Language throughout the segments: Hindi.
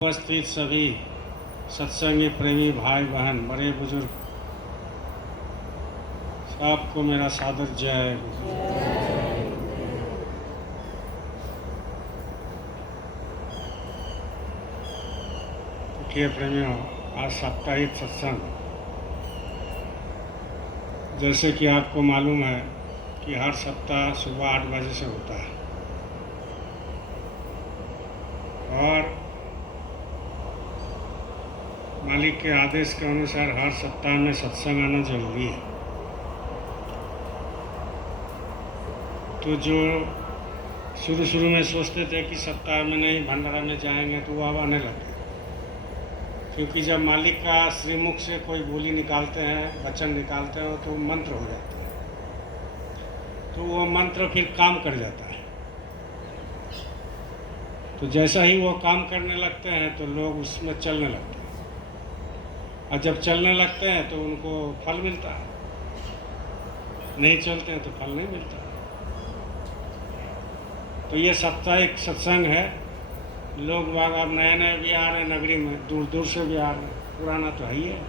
उपस्थित सभी सत्संगी प्रेमी भाई बहन बड़े बुजुर्ग सबको मेरा सादर जय। देखिए प्रेमियों, आज साप्ताहिक सत्संग, जैसे कि आपको मालूम है कि हर सप्ताह सुबह 8 बजे से होता है और मालिक के आदेश के अनुसार हर सप्ताह में सत्संग आना जरूरी है। तो जो शुरू में सोचते थे कि सप्ताह में नहीं भंडारा में जाएंगे तो वो अब आने लगे, क्योंकि जब मालिक का श्रीमुख से कोई बोली निकालते हैं, वचन निकालते हैं तो मंत्र हो जाता है, तो वो मंत्र फिर काम कर जाता है। तो जैसा ही वो काम करने लगते हैं तो लोग उसमें चलने लगते हैं, और जब चलने लगते हैं तो उनको फल मिलता है, नहीं चलते हैं तो फल नहीं मिलता। तो ये साप्ताहिक सत्संग है। लोग बाग अब नए नए भी आ रहे हैं, नगरी में दूर दूर से भी आ रहे हैं, पुराना तो है ही है,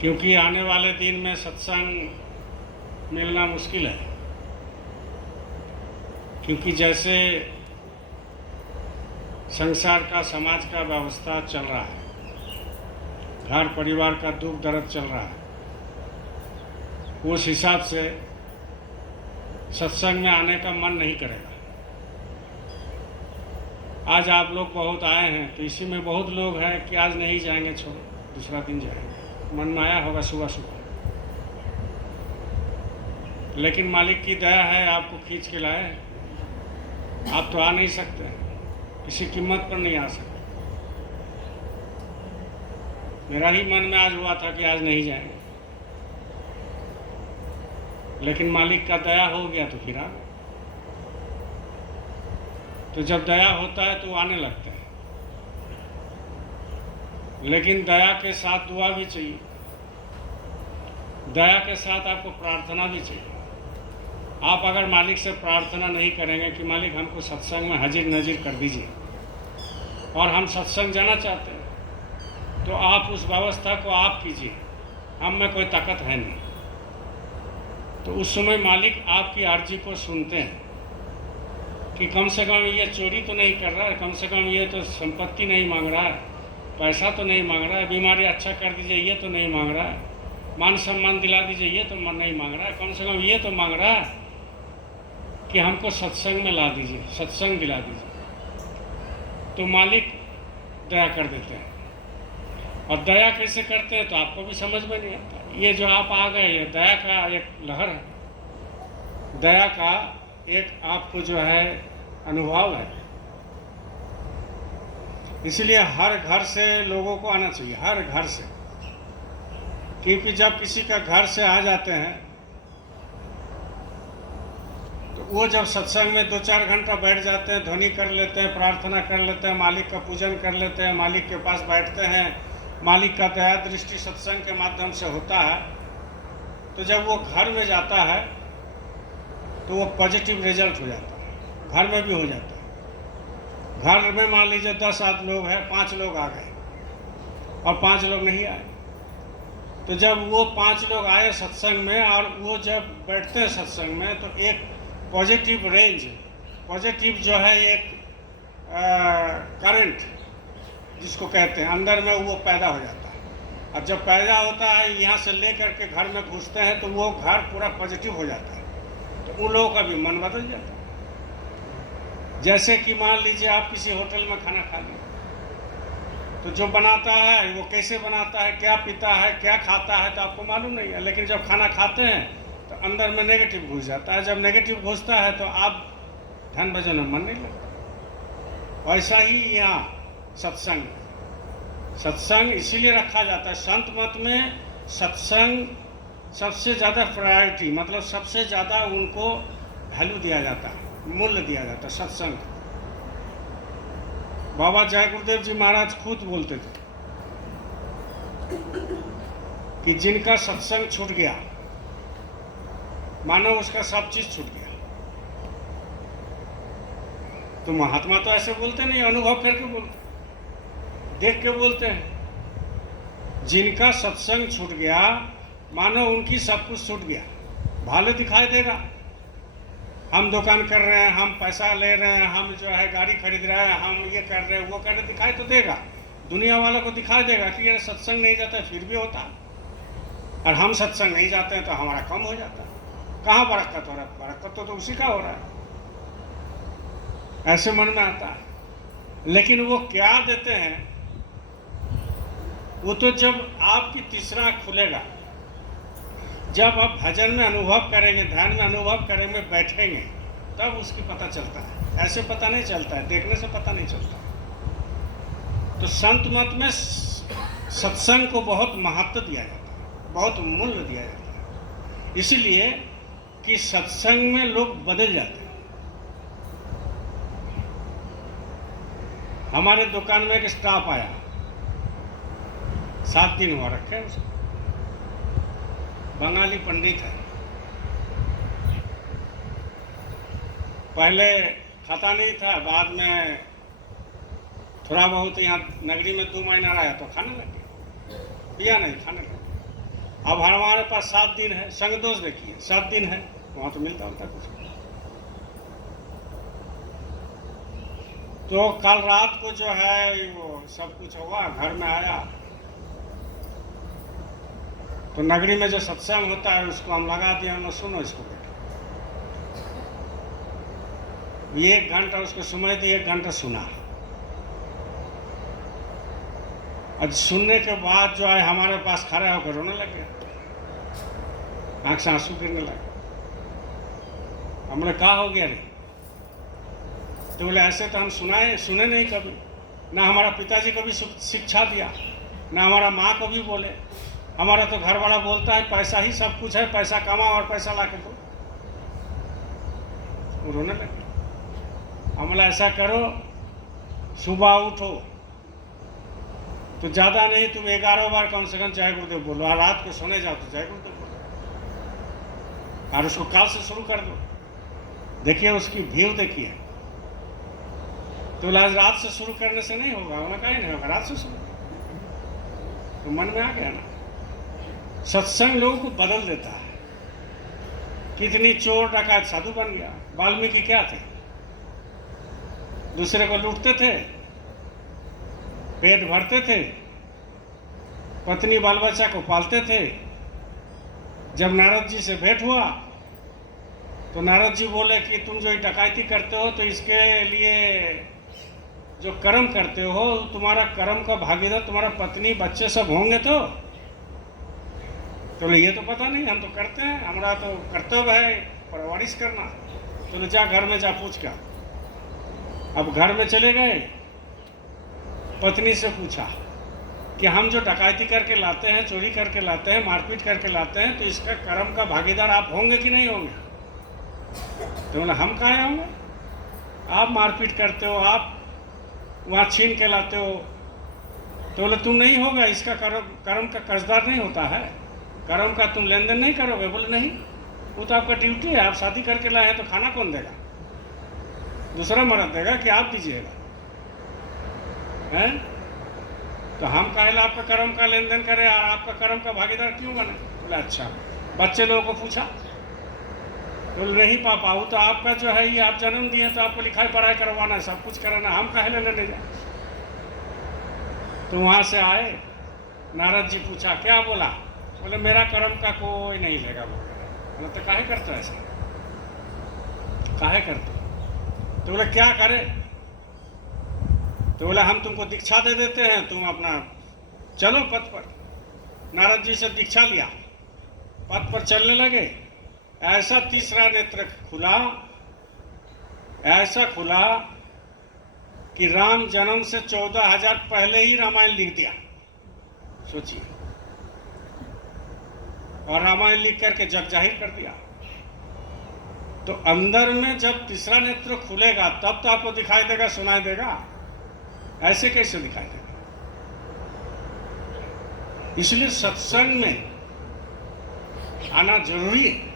क्योंकि आने वाले दिन में सत्संग मिलना मुश्किल है। क्योंकि जैसे संसार का, समाज का व्यवस्था चल रहा है, घर परिवार का दुख दर्द चल रहा है, उस हिसाब से सत्संग में आने का मन नहीं करेगा। आज आप लोग बहुत आए हैं तो इसी में बहुत लोग हैं कि आज नहीं जाएंगे, छोड़ो दूसरा दिन जाएंगे, मन में आया होगा सुबह सुबह। लेकिन मालिक की दया है, आपको खींच के लाए, आप तो आ नहीं सकते, किसी कीमत पर नहीं आ सकते। मेरा ही मन में आज हुआ था कि आज नहीं जाएंगे, लेकिन मालिक का दया हो गया तो फिर आ। तो जब दया होता है तो आने लगते हैं, लेकिन दया के साथ दुआ भी चाहिए, दया के साथ आपको प्रार्थना भी चाहिए। आप अगर मालिक से प्रार्थना नहीं करेंगे कि मालिक हमको सत्संग में हाजिर नजीर कर दीजिए और हम सत्संग जाना चाहते हैं, तो आप उस व्यवस्था को आप कीजिए, हम में कोई ताकत है नहीं। तो उस समय मालिक आपकी अर्जी को सुनते हैं कि कम से कम ये चोरी तो नहीं कर रहा है, कम से कम ये तो संपत्ति नहीं मांग रहा है, पैसा तो नहीं मांग रहा है, बीमारी अच्छा कर दीजिए ये तो नहीं मांग रहा है, मान सम्मान दिला दीजिए ये तो नहीं मांग रहा है, कम से कम ये तो मांग रहा है कि हमको सत्संग में ला दीजिए, सत्संग दिला दीजिए। तो मालिक दया कर देते हैं। और दया कैसे करते हैं तो आपको भी समझ में नहीं आता। ये जो आप आ गए, ये दया का एक लहर है, दया का एक आपको जो है अनुभव है। इसलिए हर घर से लोगों को आना चाहिए, हर घर से, क्योंकि जब किसी का घर से आ जाते हैं तो वो जब सत्संग में 2-4 घंटा बैठ जाते हैं, ध्वनि कर लेते हैं, प्रार्थना कर लेते हैं, मालिक का पूजन कर लेते हैं, मालिक के पास बैठते हैं, मालिक का दया दृष्टि सत्संग के माध्यम से होता है, तो जब वो घर में जाता है तो वो पॉजिटिव रिजल्ट हो जाता है, घर में भी हो जाता है। घर में मान लीजिए 10 आदमी लोग हैं, 5 लोग आ गए और 5 लोग नहीं आए, तो जब वो 5 लोग आए सत्संग में और वो जब बैठते हैं सत्संग में तो एक पॉजिटिव रेंज, पॉजिटिव जो है एक करंट जिसको कहते हैं, अंदर में वो पैदा हो जाता है। और जब पैदा होता है यहाँ से ले करके घर में घुसते हैं तो वो घर पूरा पॉजिटिव हो जाता है, तो उन लोगों का भी मन बदल जाता है। जैसे कि मान लीजिए आप किसी होटल में खाना खा लें, तो जो बनाता है वो कैसे बनाता है, क्या पीता है, क्या खाता है, तो आपको मालूम नहीं है, लेकिन जब खाना खाते हैं तो अंदर में नेगेटिव घुस जाता है। जब नेगेटिव घुसता है तो आप ध्यान भजन में मन नहीं लगता। वैसा ही यहाँ सत्संग, सत्संग इसीलिए रखा जाता है। संत मत में सत्संग सबसे ज़्यादा प्रायोरिटी, मतलब सबसे ज़्यादा उनको वैल्यू दिया जाता है, मूल्य दिया जाता है सत्संग। बाबा जय गुरुदेव जी महाराज खुद बोलते थे कि जिनका सत्संग छूट गया मानो उसका सब चीज़ छूट गया। तो महात्मा तो ऐसे बोलते नहीं, अनुभव करके बोलते, देख के बोलते हैं। जिनका सत्संग छूट गया, मानो उनकी सब कुछ छूट गया, भाले दिखाई देगा। हम दुकान कर रहे हैं, हम पैसा ले रहे हैं, हम जो है गाड़ी खरीद रहे हैं, हम ये कर रहे हैं, वो कर रहे हैं, दिखाई तो देगा। दुनिया वालों को दिखाई देगा कि ये सत्संग नहीं जाता है, फिर भी होता है। और हम सत्संग नहीं जाते हैं तो हमारा कम हो जाता है। कहाँ बरकत हो रहा है? बरकत तो उसी का हो रहा है, ऐसे मन में आता है। लेकिन वो क्या देते हैं, वो तो जब आपकी तीसरा आँख खुलेगा, जब आप भजन में अनुभव करेंगे, ध्यान में अनुभव करेंगे, बैठेंगे, तब उसकी पता चलता है। ऐसे पता नहीं चलता है, देखने से पता नहीं चलता। तो संत मत में सत्संग को बहुत महत्व दिया जाता है, बहुत मूल्य दिया जाता है, इसलिए कि सत्संग में लोग बदल जाते हैं। हमारे दुकान में एक स्टाफ आया, 7 दिन हुआ रखे उसको, बंगाली पंडित है। पहले खाता नहीं था, बाद में थोड़ा बहुत यहाँ नगरी में 2 महीना रहा तो खाने लग गया, पिया नहीं, खाने लग गया। अब हमारे पास 7 दिन है, संग दोष देखिए, 7 दिन है, वहाँ तो मिलता होता कुछ। तो कल रात को जो है वो सब कुछ हुआ, घर में आया तो नगरी में जो सत्संग होता है उसको हम लगा दिया, हम सुनो इसको बेटा। 1 घंटा उसको सुनाई दी, 1 घंटा सुना। और सुनने के बाद जो है हमारे पास खड़े होकर रोने लग गया, आंख से आंसू गिरने लगे। हमने कहा हो गया रे? तो बोले ऐसे तो हम सुने नहीं कभी, ना हमारा पिताजी को भी शिक्षा दिया, ना हमारा माँ को भी बोले। हमारा तो घर वाला बोलता है पैसा ही सब कुछ है, पैसा कमा और पैसा ला के दो। रोने लगे। हमने ऐसा करो, सुबह उठो तो ज़्यादा नहीं, तुम 11 बार कम से कम जय गुरुदेव बोलो, और रात को सोने जाओ तो जय गुरुदेव बोलो, और उसको काल से शुरू कर दो। देखिए उसकी भीड़ देखिए। तो आज रात से शुरू करने से नहीं होगा, उन्हें कहीं नहीं होगा, रात से शुरू। तो मन में आ गया ना, सत्संग लोगों को बदल देता है। कितनी चोर डकैत साधु बन गया। वाल्मीकि क्या थे? दूसरे को लूटते थे, पेट भरते थे, पत्नी बाल बच्चा को पालते थे। जब नारद जी से भेंट हुआ तो नारद जी बोले कि तुम जो डकैती करते हो तो इसके लिए जो कर्म करते हो, तुम्हारा कर्म का भागीदार तुम्हारा पत्नी बच्चे सब होंगे। तो ये तो पता नहीं, हम तो करते हैं, हमारा तो कर्तव्य है परवरिश करना। तो जा घर में जा पूछ कर। अब घर में चले गए, पत्नी से पूछा कि हम जो डकैती करके लाते हैं, चोरी करके लाते हैं, मारपीट करके लाते हैं, तो इसका कर्म का भागीदार आप होंगे कि नहीं होंगे? तो बोला हम काहे होंगे, आप मारपीट करते हो, आप वहाँ छीन के लाते हो। तो बोले तुम नहीं होगा, इसका कर्म का कर्जदार नहीं होता है, कर्म का तुम लेन देन नहीं करोगे? बोले नहीं, वो तो आपका ड्यूटी है, आप शादी करके लाए हैं तो खाना कौन देगा? दूसरा मर्द देगा कि आप दीजिएगा? हैं? तो हम काहे आपका कर्म का लेन देन करें और आपका कर्म का भागीदार क्यों बने? बोले अच्छा। बच्चे लोगों को पूछा, बोले नहीं पापा, वो तो आपका जो है ये आप जन्म दिए तो आपको लिखाई पढ़ाई करवाना है, सब कुछ कराना, हम काहे लेने जाए? तो वहाँ से आए, नारद जी पूछा क्या बोला? बोले मेरा कर्म का कोई नहीं लेगा। बोले तो काहे करते हो ऐसा, काहे करते? तो बोले क्या करे? तो बोले हम तुमको दीक्षा दे देते हैं, तुम अपना चलो पथ पर। नारद जी से दीक्षा लिया, पथ पर चलने लगे। ऐसा तीसरा नेत्र खुला, ऐसा खुला कि राम जन्म से 14,000 पहले ही रामायण लिख दिया, सोचिए। और रामायण लिख करके जग जाहिर कर दिया। तो अंदर में जब तीसरा नेत्र खुलेगा तब तो आपको दिखाई देगा, सुनाई देगा, ऐसे कैसे दिखाई देगा? इसलिए सत्संग में आना जरूरी है,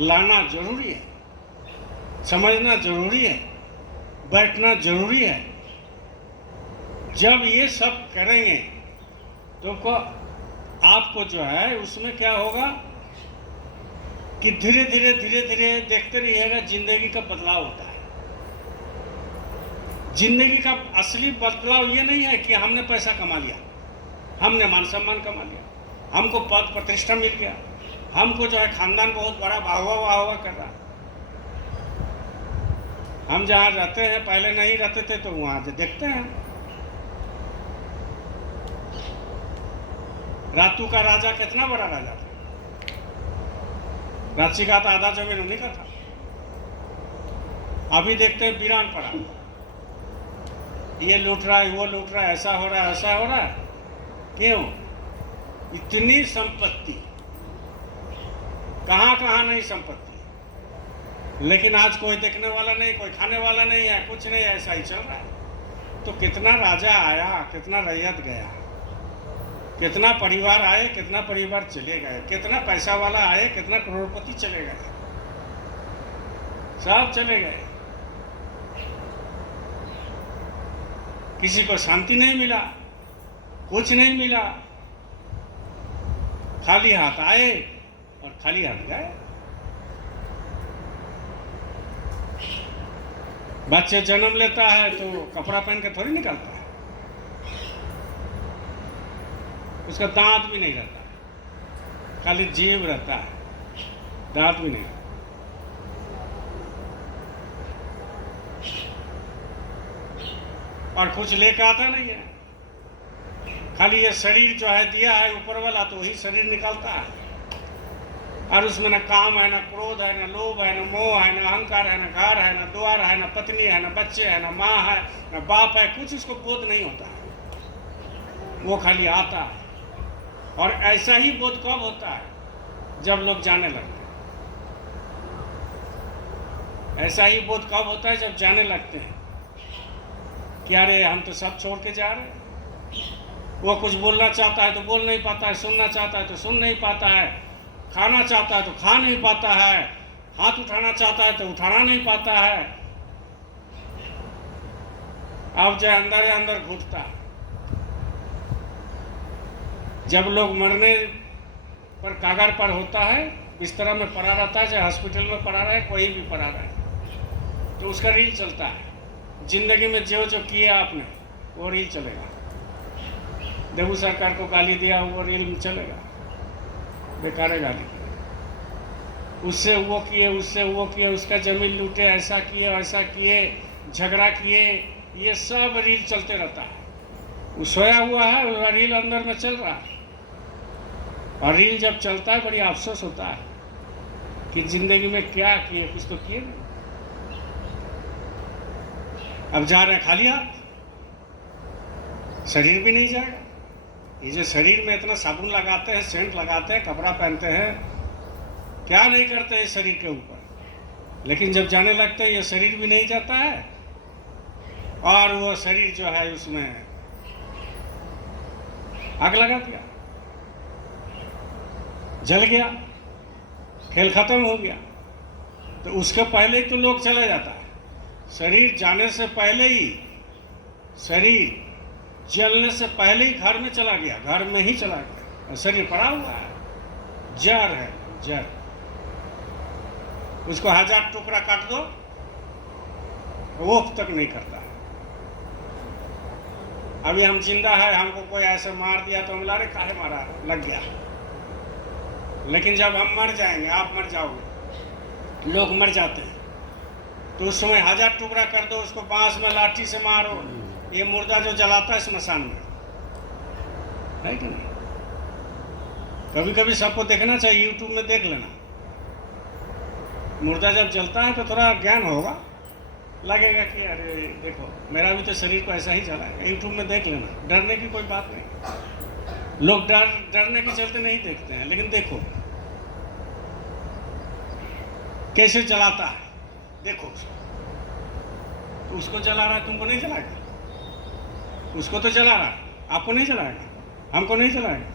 लाना जरूरी है, समझना जरूरी है। बैठना जरूरी है। जब ये सब करेंगे तो आपको जो है उसमें क्या होगा कि धीरे धीरे देखते रहिएगा जिंदगी का बदलाव होता है। जिंदगी का असली बदलाव ये नहीं है कि हमने पैसा कमा लिया, हमने मान सम्मान कमा लिया, हमको पद प्रतिष्ठा मिल गया, हमको जो है खानदान बहुत बड़ा वाह कर रहा। हम जहाँ रहते हैं, पहले नहीं रहते थे तो वहाँ से देखते हैं, रातू का राजा कितना बड़ा राजा था। रांची का तो आधा जमीन उन्हीं का था। अभी देखते हैं वीरान पड़ा, ये लूट रहा है, वो लूट रहा है, ऐसा हो रहा है, ऐसा हो रहा है। क्यों? इतनी संपत्ति, कहाँ कहाँ नहीं संपत्ति, लेकिन आज कोई देखने वाला नहीं, कोई खाने वाला नहीं है, कुछ नहीं, ऐसा ही चल रहा है। तो कितना राजा आया, कितना रैयत गया, कितना परिवार आए, कितना परिवार चले गए, कितना पैसा वाला आए, कितना करोड़पति चले गए, सब चले गए। किसी को शांति नहीं मिला, कुछ नहीं मिला, खाली हाथ आए और खाली हाथ गए। बच्चे जन्म लेता है तो कपड़ा पहन के थोड़ी निकलता है, उसका दांत भी नहीं रहता, खाली जीभ रहता है, दांत भी नहीं रहता। और कुछ लेकर आता नहीं है, खाली ये शरीर जो है दिया है ऊपर वाला, तो वही शरीर निकलता है। और उसमें न काम है, न क्रोध है, न लोभ है, न मोह है, न अहंकार है, न घर है, न द्वार है, न पत्नी है, न बच्चे है, न माँ है, न बाप है, कुछ उसको बोध नहीं होता है। वो खाली आता है। और ऐसा ही बोध कब होता है? जब लोग जाने लगते हैं। ऐसा ही बोध कब होता है? जब जाने लगते हैं कि अरे हम तो सब छोड़ के जा रहे हैं। वो कुछ बोलना चाहता है तो बोल नहीं पाता है, सुनना चाहता है तो सुन नहीं पाता है, खाना चाहता है तो खा नहीं पाता है, हाथ उठाना चाहता है तो उठाना नहीं पाता है। अब जो अंदर अंदर घुटता है। जब लोग मरने पर कागर पर होता है, बिस्तर में पड़ा रहता है, चाहे हॉस्पिटल में पड़ा रहे, कोई भी पड़ा रहे, तो उसका रील चलता है। जिंदगी में जो जो किया आपने वो रील चलेगा। देवू सरकार को गाली दिया, वो रील में चलेगा, बेकार गाली। उससे वो किए, उससे वो किए, उसका जमीन लूटे, ऐसा किए, वैसा किए, झगड़ा किए, ये सब रील चलते रहता है। वो सोया हुआ है, वो रील अंदर में चल रहा है। और रील जब चलता है बड़ी अफसोस होता है कि जिंदगी में क्या किए, कुछ तो किए नहीं। अब जा रहे हैं खाली हाथ, शरीर भी नहीं जाएगा। ये जो शरीर में इतना साबुन लगाते हैं, सेंट लगाते हैं, कपड़ा पहनते हैं, क्या नहीं करते हैं शरीर के ऊपर, लेकिन जब जाने लगते हैं ये शरीर भी नहीं जाता है। और वो शरीर जो है उसमें आग लगा दिया, जल गया, खेल खत्म हो गया। तो उसके पहले ही तो लोग चला जाता है। शरीर जाने से पहले ही, शरीर जलने से पहले ही घर में चला गया, घर में ही चला गया, और शरीर पड़ा हुआ है, जड़ है, जड़। उसको 1000 टुकड़ा काट दो, वो तक नहीं करता है। अभी हम जिंदा है, हमको कोई ऐसे मार दिया तो हम लारे काहे मारा, लग गया। लेकिन जब हम मर जाएंगे, आप मर जाओगे, लोग मर जाते हैं, तो उस समय 1000 टुकड़ा कर दो, उसको बांस में लाठी से मारो, ये मुर्दा जो जलाता है स्मशान में, है कि नहीं? कभी कभी सबको देखना चाहिए, यूट्यूब में देख लेना। मुर्दा जब जलता है तो थोड़ा ज्ञान होगा, लगेगा कि अरे देखो मेरा भी तो शरीर को ऐसा ही जला है। यूट्यूब में देख लेना, डरने की कोई बात नहीं। लोग डरने के चलते नहीं देखते हैं, लेकिन देखो कैसे जलाता है, देखो उसको। तो उसको जला रहा है, तुमको नहीं जलाएगा? उसको तो जला रहा है, आपको नहीं जलाएगा, हमको नहीं जलाएगा।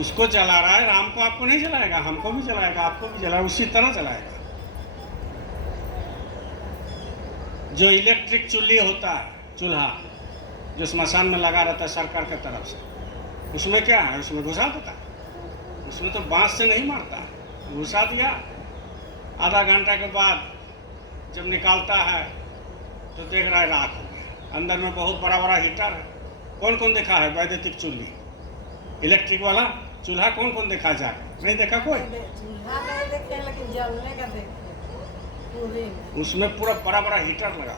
उसको जला रहा है, राम को आपको नहीं जलाएगा, हमको भी जलाएगा, आपको भी जलाएगा, उसी तरह जलाएगा। जो इलेक्ट्रिक चूल्ही होता है, चूल्हा जो स्मशान में लगा रहता है सरकार की तरफ से, उसमें क्या है, उसमें घुसा देता है, उसमें तो बांस से नहीं मारता है, घुसा दिया, आधा घंटा के बाद जब निकालता है तो देख रहा है राख हो गया, अंदर में बहुत बड़ा बड़ा हीटर है। कौन कौन देखा है वैद्युतिक चूल्ही, इलेक्ट्रिक वाला चूल्हा कौन कौन देखा जाए? नहीं देखा कोई? चूल्हा नहीं देखे, लेकिन जलने का देखे पूरी में। उसमें पूरा बड़ा बड़ा हीटर लगा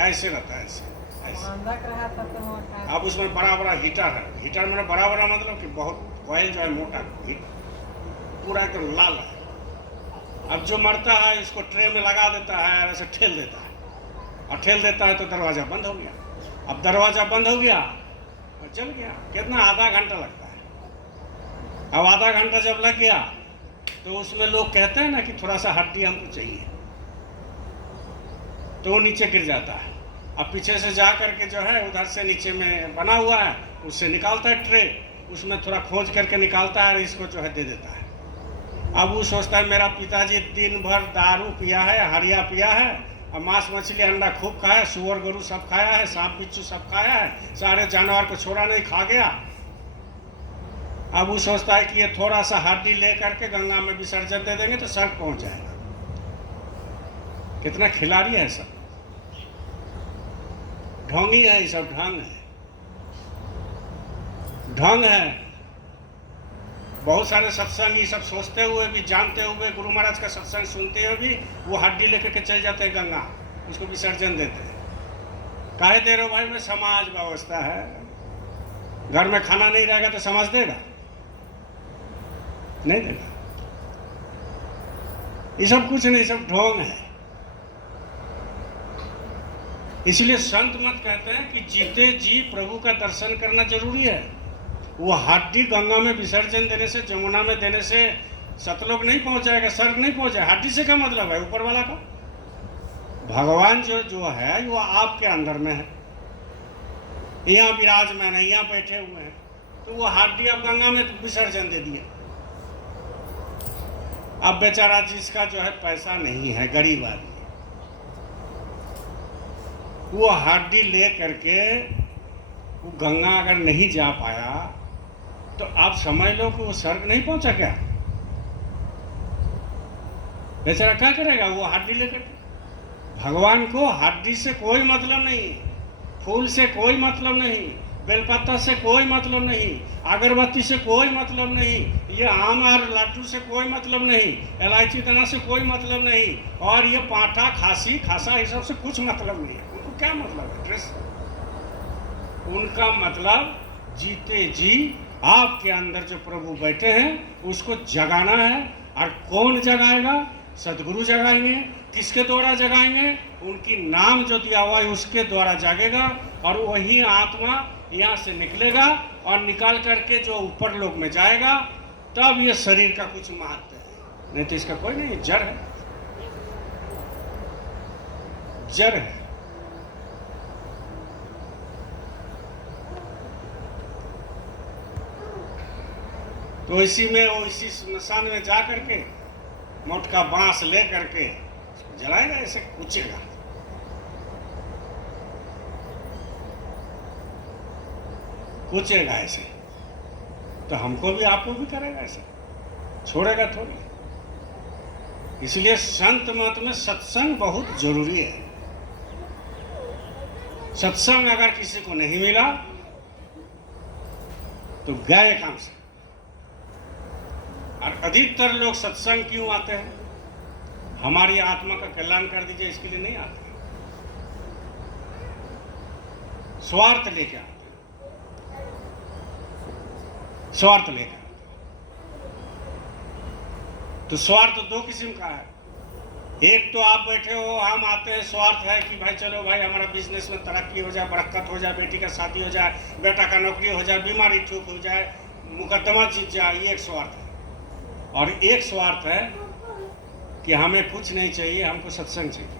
ऐसे रहता है, ऐसे ऐसे। अंदर रहा था तो वहाँ का अब उसमें बड़ा बड़ा हीटर है, हीटर में बड़ा बड़ा मतलब कि बहुत कॉइल जो है मोटा, पूरा एकदम लाल है। अब जो मरता है इसको ट्रे में लगा देता है और ऐसे ठेल देता है, और ठेल देता है तो दरवाज़ा बंद हो गया। अब दरवाज़ा बंद हो गया और चल गया। कितना? आधा घंटा लगता है। अब आधा घंटा जब लग गया तो उसमें लोग कहते हैं ना कि थोड़ा सा हड्डी हमको चाहिए, तो वो नीचे गिर जाता है। अब पीछे से जा करके जो है उधर से नीचे में बना हुआ है उससे निकालता है ट्रे, उसमें थोड़ा खोज करके निकालता है और इसको जो है दे देता है। अब वो सोचता है मेरा पिताजी दिन भर दारू पिया है, हरिया पिया है, और मांस मछली अंडा खूब खाया, सुअर गरु सब खाया है, सांप बिच्छू सब खाया है, सारे जानवर को छोड़ा नहीं, खा गया। अब वो सोचता है कि ये थोड़ा सा हड्डी ले करके गंगा में विसर्जन दे देंगे तो स्वर्ग पहुंच जाएगा। कितना खिलाड़ी है सब, ढोंगी है, ये सब ढंग है, ढंग है। बहुत सारे सत्संग ये सब सोचते हुए भी, जानते हुए, गुरु महाराज का सत्संग सुनते हुए भी वो हड्डी लेकर के चले जाते हैं गंगा, उसको विसर्जन देते हैं। काहे दे रहे हो भाई? में समाज व्यवस्था है, घर में खाना नहीं रहेगा तो समाज देगा? नहीं देगा। ये सब कुछ नहीं, सब ढोंग है। इसलिए संत मत कहते हैं कि जीते जी प्रभु का दर्शन करना जरूरी है। वो हड्डी गंगा में विसर्जन देने से, जमुना में देने से सतलोक नहीं पहुंच जाएगा, स्वर्ग नहीं पहुंच जाएगा। हड्डी से क्या मतलब है? ऊपर वाला का भगवान जो है वो आपके अंदर में है, यहाँ विराजमान है, यहाँ बैठे हुए हैं, तो वो हड्डी आप गंगा में विसर्जन दे दिए। अब बेचारा जिसका जो है पैसा नहीं है, गरीब आदमी, वो हड्डी ले करके वो गंगा अगर नहीं जा पाया तो आप समझ लो कि वो स्वर्ग नहीं पहुंचा क्या? बेचारा क्या करेगा वो हड्डी लेकर के? भगवान को हड्डी से कोई मतलब नहीं, फूल से कोई मतलब नहीं, बेलपत्ता से कोई मतलब नहीं, अगरबत्ती से कोई मतलब नहीं, ये आम और लड्डू से कोई मतलब नहीं, इलायची दाना से कोई मतलब नहीं, और ये पाठा खासी खासा ये सब से कुछ मतलब नहीं है। उनको क्या मतलब है? ड्रेस। उनका मतलब जीते जी आपके अंदर जो प्रभु बैठे हैं उसको जगाना है। और कौन जगाएगा? सदगुरु जगाएंगे। किसके द्वारा जगाएंगे? उनकी नाम जो दिया हुआ है उसके द्वारा जागेगा, और वही आत्मा यहाँ से निकलेगा और निकाल करके जो ऊपर लोक में जाएगा, तब ये शरीर का कुछ महत्व है, नहीं तो इसका कोई नहीं। जड़ है, जड़ है। तो इसी में वो इसी स्मशान में जा करके मोटका बांस ले करके जलाएगा, ऐसे कूचेगा। कूचेगा ऐसे, तो हमको भी आपको भी करेगा ऐसे, छोड़ेगा थोड़ी। इसलिए संत मत में सत्संग बहुत जरूरी है। सत्संग अगर किसी को नहीं मिला तो गए काम से। और अधिकतर लोग सत्संग क्यों आते हैं? हमारी आत्मा का कल्याण कर दीजिए, इसके लिए नहीं आते, स्वार्थ लेके आते हैं, स्वार्थ लेके आते हैं। तो स्वार्थ दो किस्म का है। एक तो आप बैठे हो, हम आते हैं, स्वार्थ है कि भाई चलो भाई हमारा बिजनेस में तरक्की हो जाए, बरकत हो जाए, बेटी का शादी हो जाए, बेटा का नौकरी हो जाए, बीमारी ठीक हो जाए, मुकदमा जीत जाए, ये एक स्वार्थ है। और एक स्वार्थ है कि हमें कुछ नहीं चाहिए, हमको सत्संग चाहिए,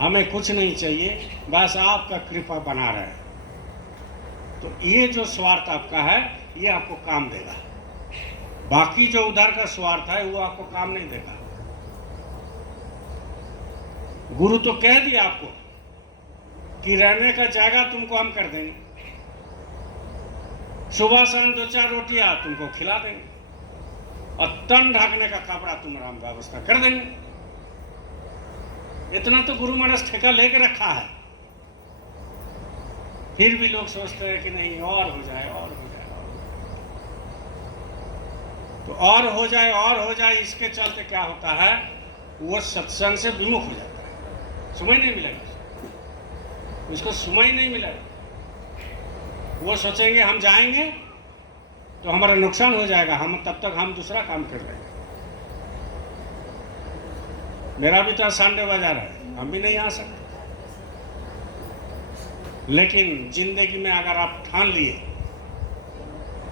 हमें कुछ नहीं चाहिए, बस आपका कृपा बना रहे। तो ये जो स्वार्थ आपका है ये आपको काम देगा। बाकी जो उधर का स्वार्थ है वो आपको काम नहीं देगा। गुरु तो कह दिया आपको कि रहने का जगह तुमको हम कर देंगे, सुबह शाम 2-4 रोटियां तुमको खिला देंगे और तन ढकने का कपड़ा तुम्हारा हम व्यवस्था कर देंगे। इतना तो गुरु महाराज ठेका लेके रखा है। फिर भी लोग सोचते हैं कि नहीं और हो जाए, और हो जाए, तो और हो जाए, और हो जाए। इसके चलते क्या होता है, वो सत्संग से विमुख हो जाता है, समय नहीं मिलेगा उसको, समय नहीं मिलेगा। वो सोचेंगे हम जाएंगे तो हमारा नुकसान हो जाएगा, हम तब तक हम दूसरा काम कर रहे हैं। मेरा भी तो संडे बाजार है, हम भी नहीं आ सकते। लेकिन जिंदगी में अगर आप ठान लिए,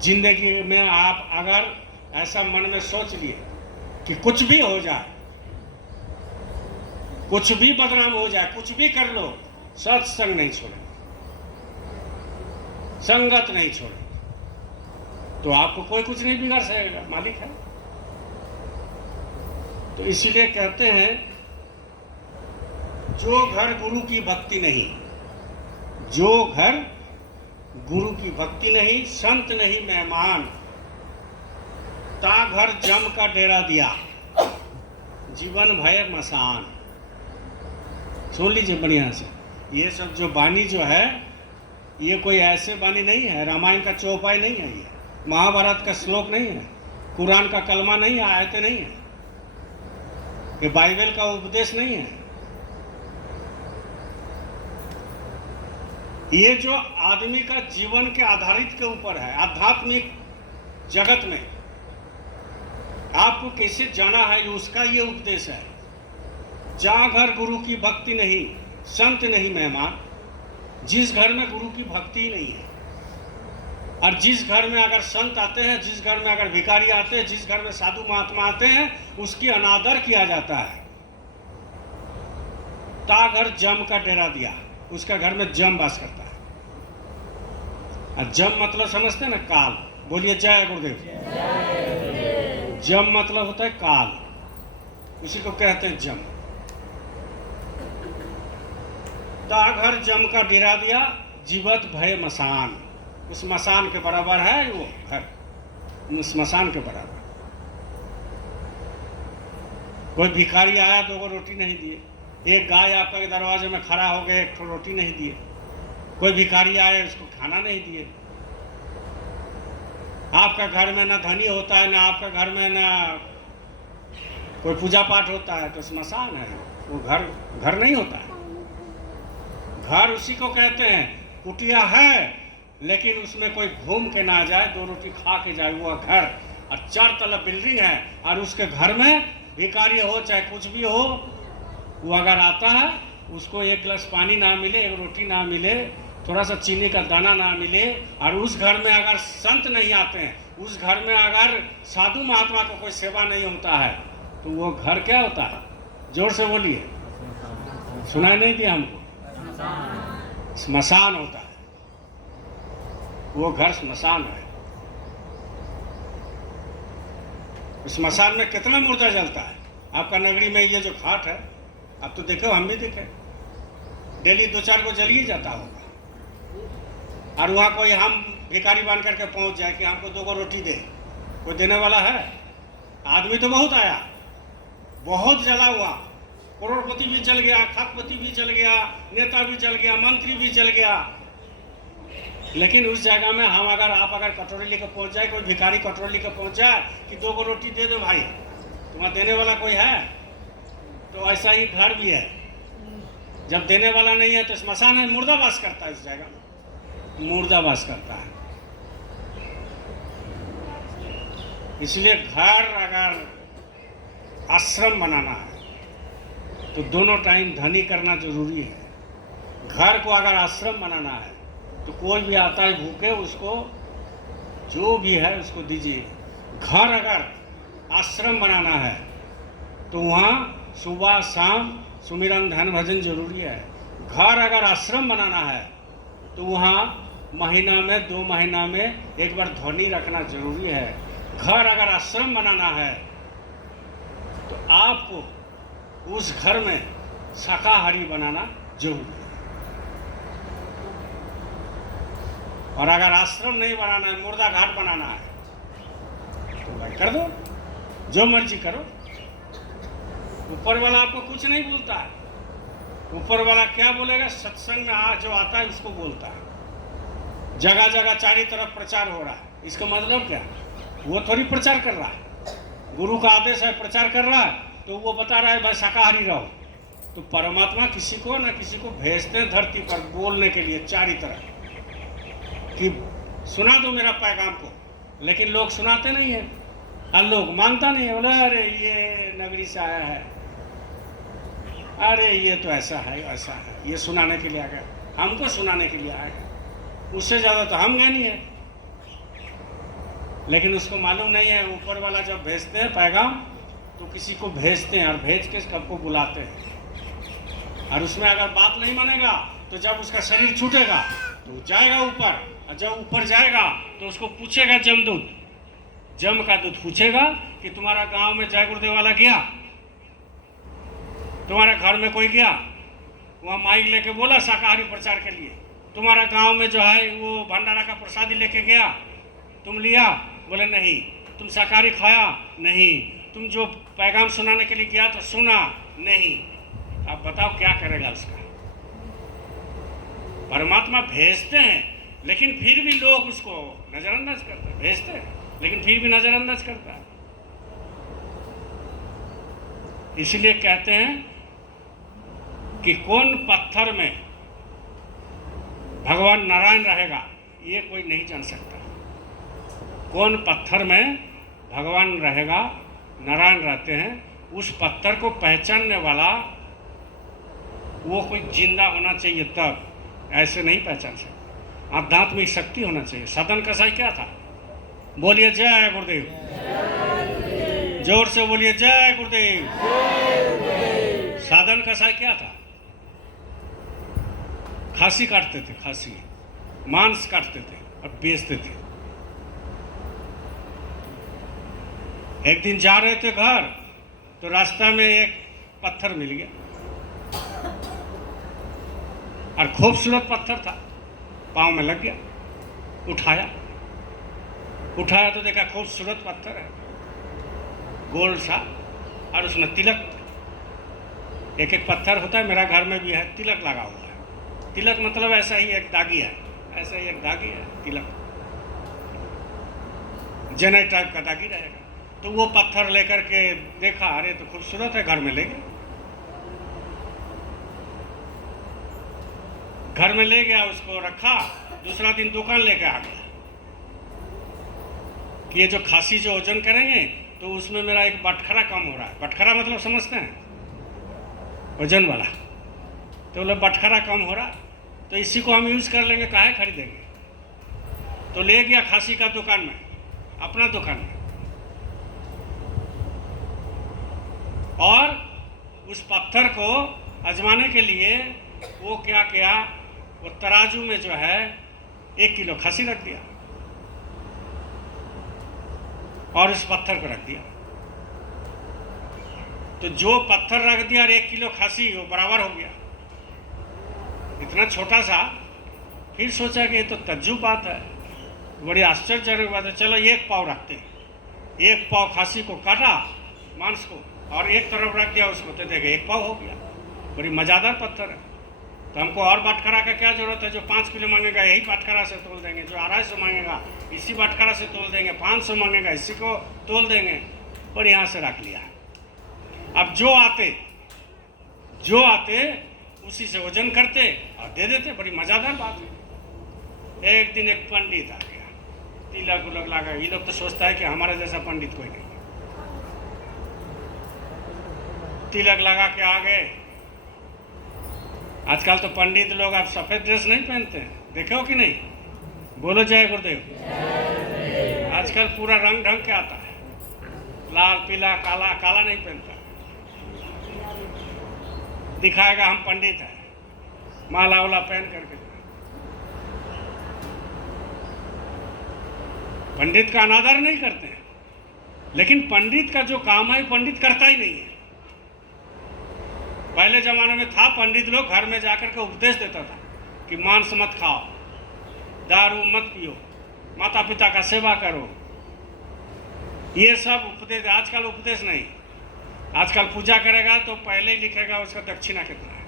जिंदगी में आप अगर ऐसा मन में सोच लिए कि कुछ भी हो जाए, कुछ भी बदनाम हो जाए, कुछ भी कर लो, सत्संग नहीं छोड़े, संगत नहीं छोड़े, तो आपको कोई कुछ नहीं बिगाड़ सकेगा, मालिक है। तो इसीलिए कहते हैं जो घर गुरु की भक्ति नहीं, जो घर गुरु की भक्ति नहीं, संत नहीं मेहमान, ता घर जम का डेरा दिया, जीवन भय मसान। सुन लीजिए बढ़िया से, ये सब जो वाणी जो है, ये कोई ऐसे वाणी नहीं है, रामायण का चौपाई नहीं है, ये महाभारत का श्लोक नहीं है, कुरान का कलमा नहीं है, आयतें नहीं है, ये बाइबल का उपदेश नहीं है। ये जो आदमी का जीवन के आधारित के ऊपर है, आध्यात्मिक जगत में आपको कैसे जाना है, उसका ये उपदेश है। जहाँ घर गुरु की भक्ति नहीं, संत नहीं मेहमान, जिस घर में गुरु की भक्ति ही नहीं है, और जिस घर में अगर संत आते हैं, जिस घर में अगर भिखारी आते हैं, जिस घर में साधु महात्मा आते हैं, उसकी अनादर किया जाता है। ता घर जम का डेरा दिया, उसका घर में जम वास करता है। और जम मतलब समझते हैं ना, काल। बोलिए जय गुरुदेव। जम मतलब होता है काल, उसी को कहते हैं जम। ता घर जम का डेरा दिया, जीवत भय मसान, उस मसान के बराबर है वो घर, उस मसान के बराबर। कोई भिखारी आया, 2 रोटी नहीं दिए, एक गाय आपके दरवाजे में खड़ा हो गया, 1 रोटी नहीं दिए, कोई भिखारी आए उसको खाना नहीं दिए। आपका घर में ना धनी होता है, ना आपका घर में ना कोई पूजा पाठ होता है, तो स्मशान है वो, घर नहीं होता है। घर उसी को कहते हैं, कुटिया है लेकिन उसमें कोई घूम के ना जाए, 2 रोटी खा के जाए, वो घर। और 4 तला बिल्डिंग है, और उसके घर में भिखारी हो चाहे कुछ भी हो, वो अगर आता है, उसको 1 गिलास पानी ना मिले, 1 रोटी ना मिले, थोड़ा सा चीनी का दाना ना मिले, और उस घर में अगर संत नहीं आते हैं, उस घर में अगर साधु महात्मा को कोई सेवा नहीं होता है, तो वो घर क्या होता है? जोर से बोलिए, सुनाई नहीं दिया हमको? स्मशान होता है। वो घर स्मशान है। स्मशान में कितना मुर्दा जलता है। आपका नगरी में ये जो घाट है, अब तो देखो, हम भी देखे, डेली 2-4 को जल ही जाता होगा। और वहाँ कोई हम भिखारी बन करके पहुँच जाए कि हमको 2 रोटी दे, कोई देने वाला है? आदमी तो बहुत आया, बहुत जला हुआ, करोड़पति भी जल गया, खतपति भी जल गया, नेता भी जल गया, मंत्री भी जल गया। लेकिन उस जगह में हम आप अगर कटोरी लेकर पहुँच जाए, कोई भिखारी कटोरी लेकर पहुँच जाए कि 2 रोटी दे दो भाई, तुम्हारा देने वाला कोई है? तो ऐसा ही घर भी है, जब देने वाला नहीं है तो स्मशान है, मुर्दा वास करता है इस जगह में, मुर्दा वास करता है। इसलिए घर अगर आश्रम बनाना है तो दोनों टाइम धनी करना जरूरी है। घर को अगर आश्रम बनाना है तो कोई भी आता है भूखे, उसको जो भी है उसको दीजिए। घर अगर आश्रम बनाना है तो वहाँ सुबह शाम सुमिरन ध्यान भजन जरूरी है। घर अगर आश्रम बनाना है तो वहाँ महीना में 2 महीना में एक बार ध्वनि रखना जरूरी है। घर अगर आश्रम बनाना है तो आपको उस घर में शाकाहारी बनाना जरूरी है। और अगर आश्रम नहीं बनाना है, मुर्दा घाट बनाना है, तो भाई कर दो, जो मर्जी करो। ऊपर वाला आपको कुछ नहीं बोलता है। ऊपर वाला क्या बोलेगा? सत्संग में जो आता है उसको बोलता है। जगह जगह चारों तरफ प्रचार हो रहा है, इसका मतलब क्या? वो थोड़ी प्रचार कर रहा है, गुरु का आदेश है, प्रचार कर रहा है, तो वो बता रहा है भाई शाकाहारी रहो। तो परमात्मा किसी को ना किसी को भेजते हैं धरती पर बोलने के लिए चारों तरफ कि सुना दो मेरा पैगाम को, लेकिन लोग सुनाते नहीं है। और लोग मानता नहीं है, बोले अरे ये नगरी से आया है, अरे ये तो ऐसा है ऐसा है, ये सुनाने के लिए आ गया, हमको सुनाने के लिए आएगा, उससे ज़्यादा तो हम ज्ञानी है। लेकिन उसको मालूम नहीं है, ऊपर वाला जब भेजते हैं पैगाम तो किसी को भेजते हैं और भेज के सबको बुलाते हैं। और उसमें अगर बात नहीं मानेगा तो जब उसका शरीर छूटेगा तो जाएगा ऊपर, और जब ऊपर जाएगा तो उसको पूछेगा जमदूत, जम का दूत पूछेगा कि तुम्हारा गांव में जय गुरुदेव वाला गया, तुम्हारे घर में कोई गया, वहाँ माइक लेके बोला शाकाहारी प्रचार के लिए, तुम्हारा गांव में जो है वो भंडारा का प्रसादी लेके गया, तुम लिया? बोले नहीं। तुम शाकाहारी खाया? नहीं। तुम जो पैगाम सुनाने के लिए गया तो सुना? नहीं। अब बताओ क्या करेगा उसका? परमात्मा भेजते हैं लेकिन फिर भी लोग उसको नजरअंदाज करते हैं। भेजते हैं लेकिन फिर भी नजरअंदाज करता है। इसलिए कहते हैं कि कौन पत्थर में भगवान नारायण रहेगा ये कोई नहीं जान सकता। कौन पत्थर में भगवान रहेगा, नारायण रहते हैं, उस पत्थर को पहचानने वाला वो कोई जिंदा होना चाहिए, तब ऐसे नहीं पहचान सकते। आध्यात्मिक शक्ति होना चाहिए। साधन कसाई क्या था? बोलिए जय गुरुदेव, जोर से बोलिए जय गुरुदेव। साधन कसाई क्या था? खांसी काटते थे, खांसी मांस काटते थे और बेचते थे। एक दिन जा रहे थे घर तो रास्ता में एक पत्थर मिल गया और खूबसूरत पत्थर था, पाँव में लग गया। उठाया तो देखा खूबसूरत पत्थर है, गोल्ड सा, और उसमें तिलक। एक एक पत्थर होता है, मेरा घर में भी है, तिलक लगा हुआ है। तिलक मतलब ऐसा ही एक दागी है, ऐसा ही एक दागी है तिलक, जनै टाइप का दागी रहेगा। तो वो पत्थर लेकर के देखा, अरे तो खूबसूरत है, घर में ले गया। घर में ले गया, उसको रखा। दूसरा दिन दुकान लेके आ गया कि ये जो खांसी जो वजन करेंगे तो उसमें मेरा एक बटखरा कम हो रहा है। बटखरा मतलब समझते हैं? वजन वाला। तो बोले बटखरा कम हो रहा है तो इसी को हम यूज़ कर लेंगे, काहे खरीदेंगे। तो ले गया खांसी का दुकान में, अपना दुकान में, और उस पत्थर को आजमाने के लिए वो क्या किया, वो तराजू में जो है 1 किलो खांसी रख दिया और उस पत्थर को रख दिया। तो जो पत्थर रख दिया और 1 किलो खांसी, वो बराबर हो गया। इतना छोटा सा। फिर सोचा कि ये तो तज्जुब बात है, बड़ी आश्चर्यजनक बात है। चलो 1 पाव रखते हैं। 1 पाव खांसी को काटा, मांस को, और एक तरफ रख दिया उसको, तो देखे 1 पाव हो गया। बड़ी मज़ेदार पत्थर है। तो हमको और बाटखरा का क्या जरूरत है? जो 5 किलो मांगेगा यही बाटखरा से तोल देंगे, जो 250 मांगेगा इसी बाटखरा से तोल देंगे, 500 मांगेगा इसी को तोल देंगे। पर यहाँ से रख लिया। अब जो आते उसी से वजन करते और दे देते। बड़ी मज़ेदार बात है। एक दिन एक पंडित आ गया, तिलक उलक लगा। ये लोग तो सोचता है कि हमारा जैसा पंडित कोई नहीं। तिलक लगा के आ गए। आजकल तो पंडित लोग अब सफ़ेद ड्रेस नहीं पहनते हैं, देखे हो कि नहीं? बोलो जय गुरुदेव। आजकल पूरा रंग ढंग के आता है, लाल पीला काला। काला नहीं पहनता, दिखाएगा हम पंडित हैं, माला वाला पहन करके। पंडित का अनादर नहीं करते हैं, लेकिन पंडित का जो काम है पंडित करता ही नहीं है। पहले ज़माने में था, पंडित लोग घर में जाकर के उपदेश देता था कि मांस मत खाओ, दारू मत पियो, माता पिता का सेवा करो, ये सब उपदेश। आजकल उपदेश नहीं, आजकल पूजा करेगा तो पहले ही लिखेगा उसका दक्षिणा कितना है।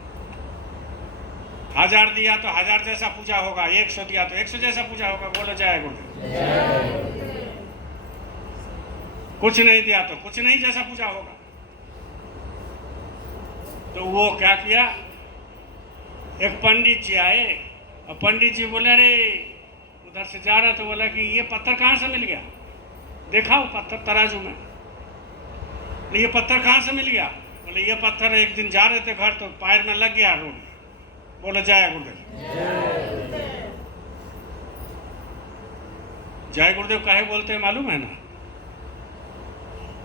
1000 दिया तो 1000 जैसा पूजा होगा, 100 दिया तो 100 जैसा पूजा होगा। बोलो जय गुरुदेव। कुछ नहीं दिया तो कुछ नहीं जैसा पूजा होगा। तो वो क्या किया, एक पंडित जी आए और पंडित जी बोले अरे उधर से जा रहा तो बोला कि ये पत्थर कहाँ से मिल गया, देखा वो पत्थर तराजू में। ये पत्थर कहाँ से मिल गया, बोले ये पत्थर एक दिन जा रहे थे घर तो पैर में लग गया रोड में। बोले जय गुरुदेव। जय गुरुदेव काहे बोलते हैं मालूम है ना,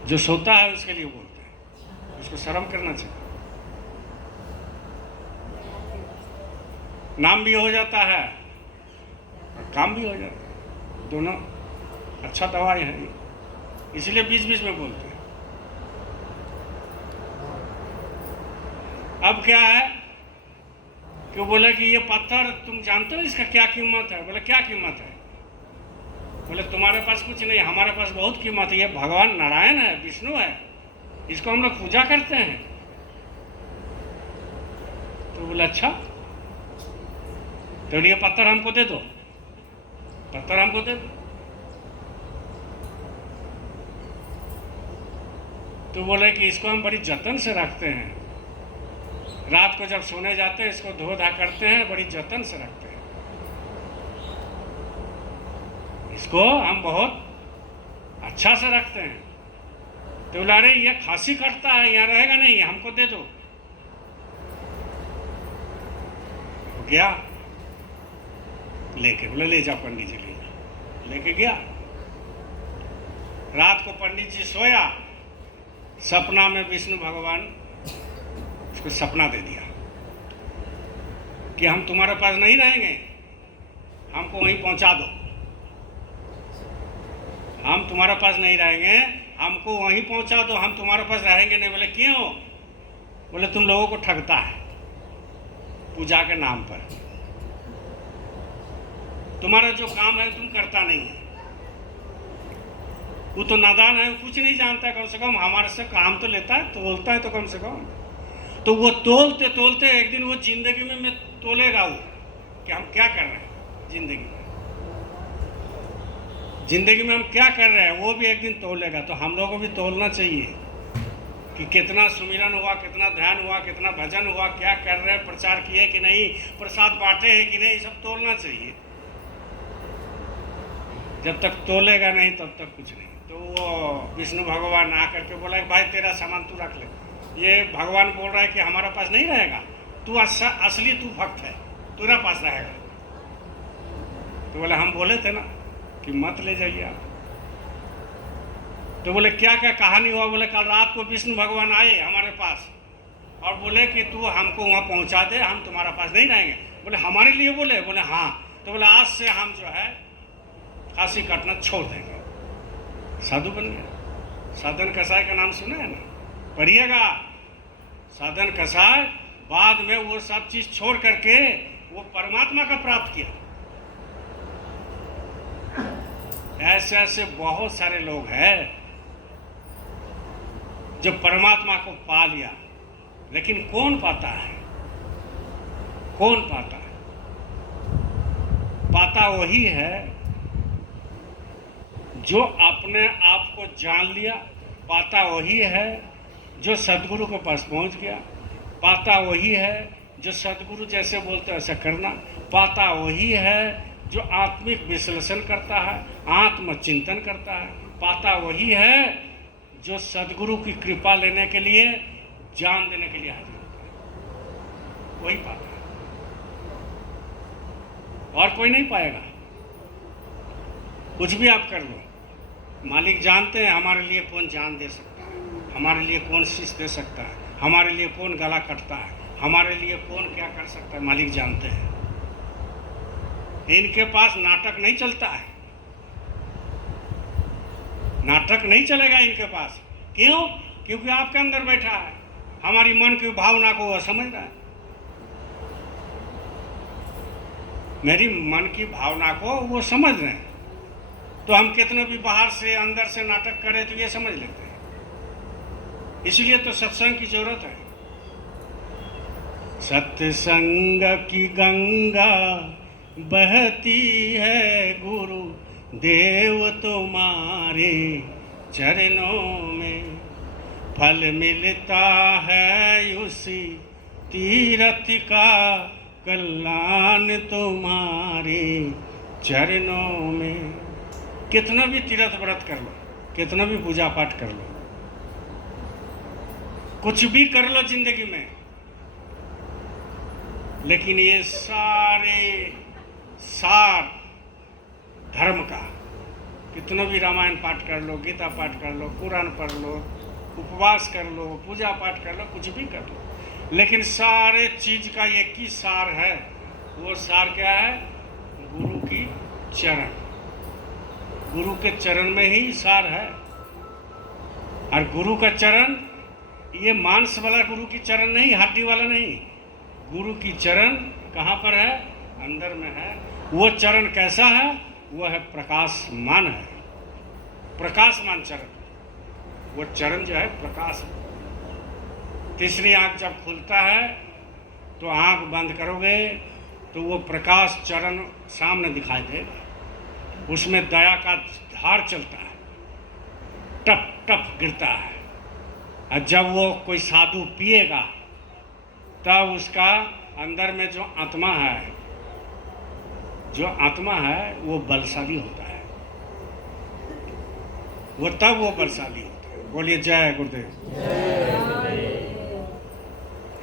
जो सोता है उसके लिए बोलते हैं, उसको शर्म करना चाहिए। नाम भी हो जाता है और काम भी हो जाता है, दोनों अच्छा दवाई है, इसलिए बीच बीच में बोलते हैं। अब क्या है कि बोले कि ये पत्थर तुम जानते हो इसका क्या कीमत है। बोले क्या कीमत है, बोले तुम्हारे पास कुछ नहीं, हमारे पास बहुत कीमत है। ये भगवान नारायण है, विष्णु है, इसको हम लोग पूजा करते हैं। तो बोले अच्छा, तो ये पत्थर हमको दे दो, पत्थर हमको दे दो। तो बोले कि इसको हम बड़ी जतन से रखते हैं, रात को जब सोने जाते हैं इसको धो धा करते हैं, बड़ी जतन से रखते हैं इसको, हम बहुत अच्छा से रखते हैं। तो बोला अरे ये खांसी कटता है, यहाँ रहेगा नहीं, हमको दे दो। गया लेके, बोले ले जाओ पंडित जी, ले जाओ। लेके गया, रात को पंडित जी सोया, सपना में विष्णु भगवान उसको सपना दे दिया कि हम तुम्हारे पास नहीं रहेंगे, हमको वहीं पहुंचा दो। हम तुम्हारे पास नहीं रहेंगे, हमको वहीं पहुंचा दो, हम तुम्हारे पास रहेंगे नहीं। बोले क्यों, बोले तुम लोगों को ठगता है पूजा के नाम पर, तुम्हारा जो काम है तुम करता नहीं है। वो तो नादान है, वो कुछ नहीं जानता है, कम से कम हमारे से काम तो लेता है, तोलता है तो कम से कम। तो वो तोलते तोलते एक दिन वो जिंदगी में तोलेगा वो कि हम क्या कर रहे हैं जिंदगी में, जिंदगी में हम क्या कर रहे हैं, वो भी एक दिन तोलेगा। तो हम लोगों को भी तोलना चाहिए कि कितना सुमिरन हुआ, कितना ध्यान हुआ, कितना भजन हुआ, क्या कर रहे हैं, प्रचार किए कि नहीं, प्रसाद बांटे हैं कि नहीं, सब तोलना चाहिए। जब तक तोलेगा नहीं तब तक कुछ नहीं। तो वो विष्णु भगवान आकर के बोला भाई तेरा सामान तू रख ले, ये भगवान बोल रहा है कि हमारा पास नहीं रहेगा, तू असली तू भक्त है, तेरा पास रहेगा। तो बोले हम बोले थे ना कि मत ले जाइए आप। तो बोले क्या क्या कहानी हुआ, बोले कल रात को विष्णु भगवान आए हमारे पास और बोले कि तू हमको वहाँ पहुँचा दे, हम तुम्हारा पास नहीं रहेंगे। बोले हमारे लिए बोले, बोले हाँ। तो बोले आज से हम जो है खांसी काटना छोड़ देंगे। साधु बन गया। साधन कसाई का नाम सुना है ना, पढ़िएगा। साधन कसाई बाद में वो सब चीज छोड़ करके वो परमात्मा का प्राप्त किया। ऐसे ऐसे बहुत सारे लोग हैं जो परमात्मा को पा लिया, लेकिन कौन पाता है, कौन पाता है? पाता वही है जो अपने आप को जान लिया, पाता वही है जो सदगुरु के पास पहुंच गया, पाता वही है जो सदगुरु जैसे बोलते हैं ऐसा करना, पाता वही है जो आत्मिक विश्लेषण करता है, आत्मचिंतन करता है, पाता वही है जो सदगुरु की कृपा लेने के लिए, जान देने के लिए हाजिर होता है, वही पाता है, और कोई नहीं पाएगा। कुछ भी आप कर लो, मालिक जानते हैं हमारे लिए कौन जान दे सकता है, हमारे लिए कौन शीश दे सकता है, हमारे लिए कौन गला कटता है, हमारे लिए कौन क्या कर सकता है, मालिक जानते हैं। इनके पास नाटक नहीं चलता है, नाटक नहीं चलेगा इनके पास। क्यों? क्योंकि आपके अंदर बैठा है, हमारी मन की भावना को वह समझ रहा है, मेरी मन की भावना को वो समझ रहे हैं। तो हम कितने भी बाहर से अंदर से नाटक करें तो ये समझ लेते हैं। इसलिए तो सत्संग की जरूरत है। सत्संग की गंगा बहती है गुरु देव तुम्हारे चरणों में, फल मिलता है उसी तीर्थ का, कल्याण तुम्हारे चरणों में। कितना भी तीर्थ व्रत कर लो, कितना भी पूजा पाठ कर लो, कुछ भी कर लो जिंदगी में, लेकिन ये सारे सार धर्म का, कितना भी रामायण पाठ कर लो, गीता पाठ कर लो, कुरान पढ़ लो, उपवास कर लो, पूजा पाठ कर लो, कुछ भी कर लो, लेकिन सारे चीज का एक ही सार है। वो सार क्या है? गुरु की चरण। गुरु के चरण में ही सार है। और गुरु का चरण ये मांस वाला गुरु की चरण नहीं, हड्डी वाला नहीं। गुरु की चरण कहाँ पर है? अंदर में है। वो चरण कैसा है? वो है प्रकाशमान है, प्रकाशमान चरण। वो चरण जो है प्रकाश। तीसरी आंख जब खुलता है तो आंख बंद करोगे तो वो प्रकाश चरण सामने दिखाई देगा। उसमें दया का धार चलता है, टप टप गिरता है। और जब वो कोई साधु पिएगा तब उसका अंदर में जो आत्मा है, वो बलशाली होता है। वो तब वो बलशाली होता है। बोलिए जय गुरुदेव।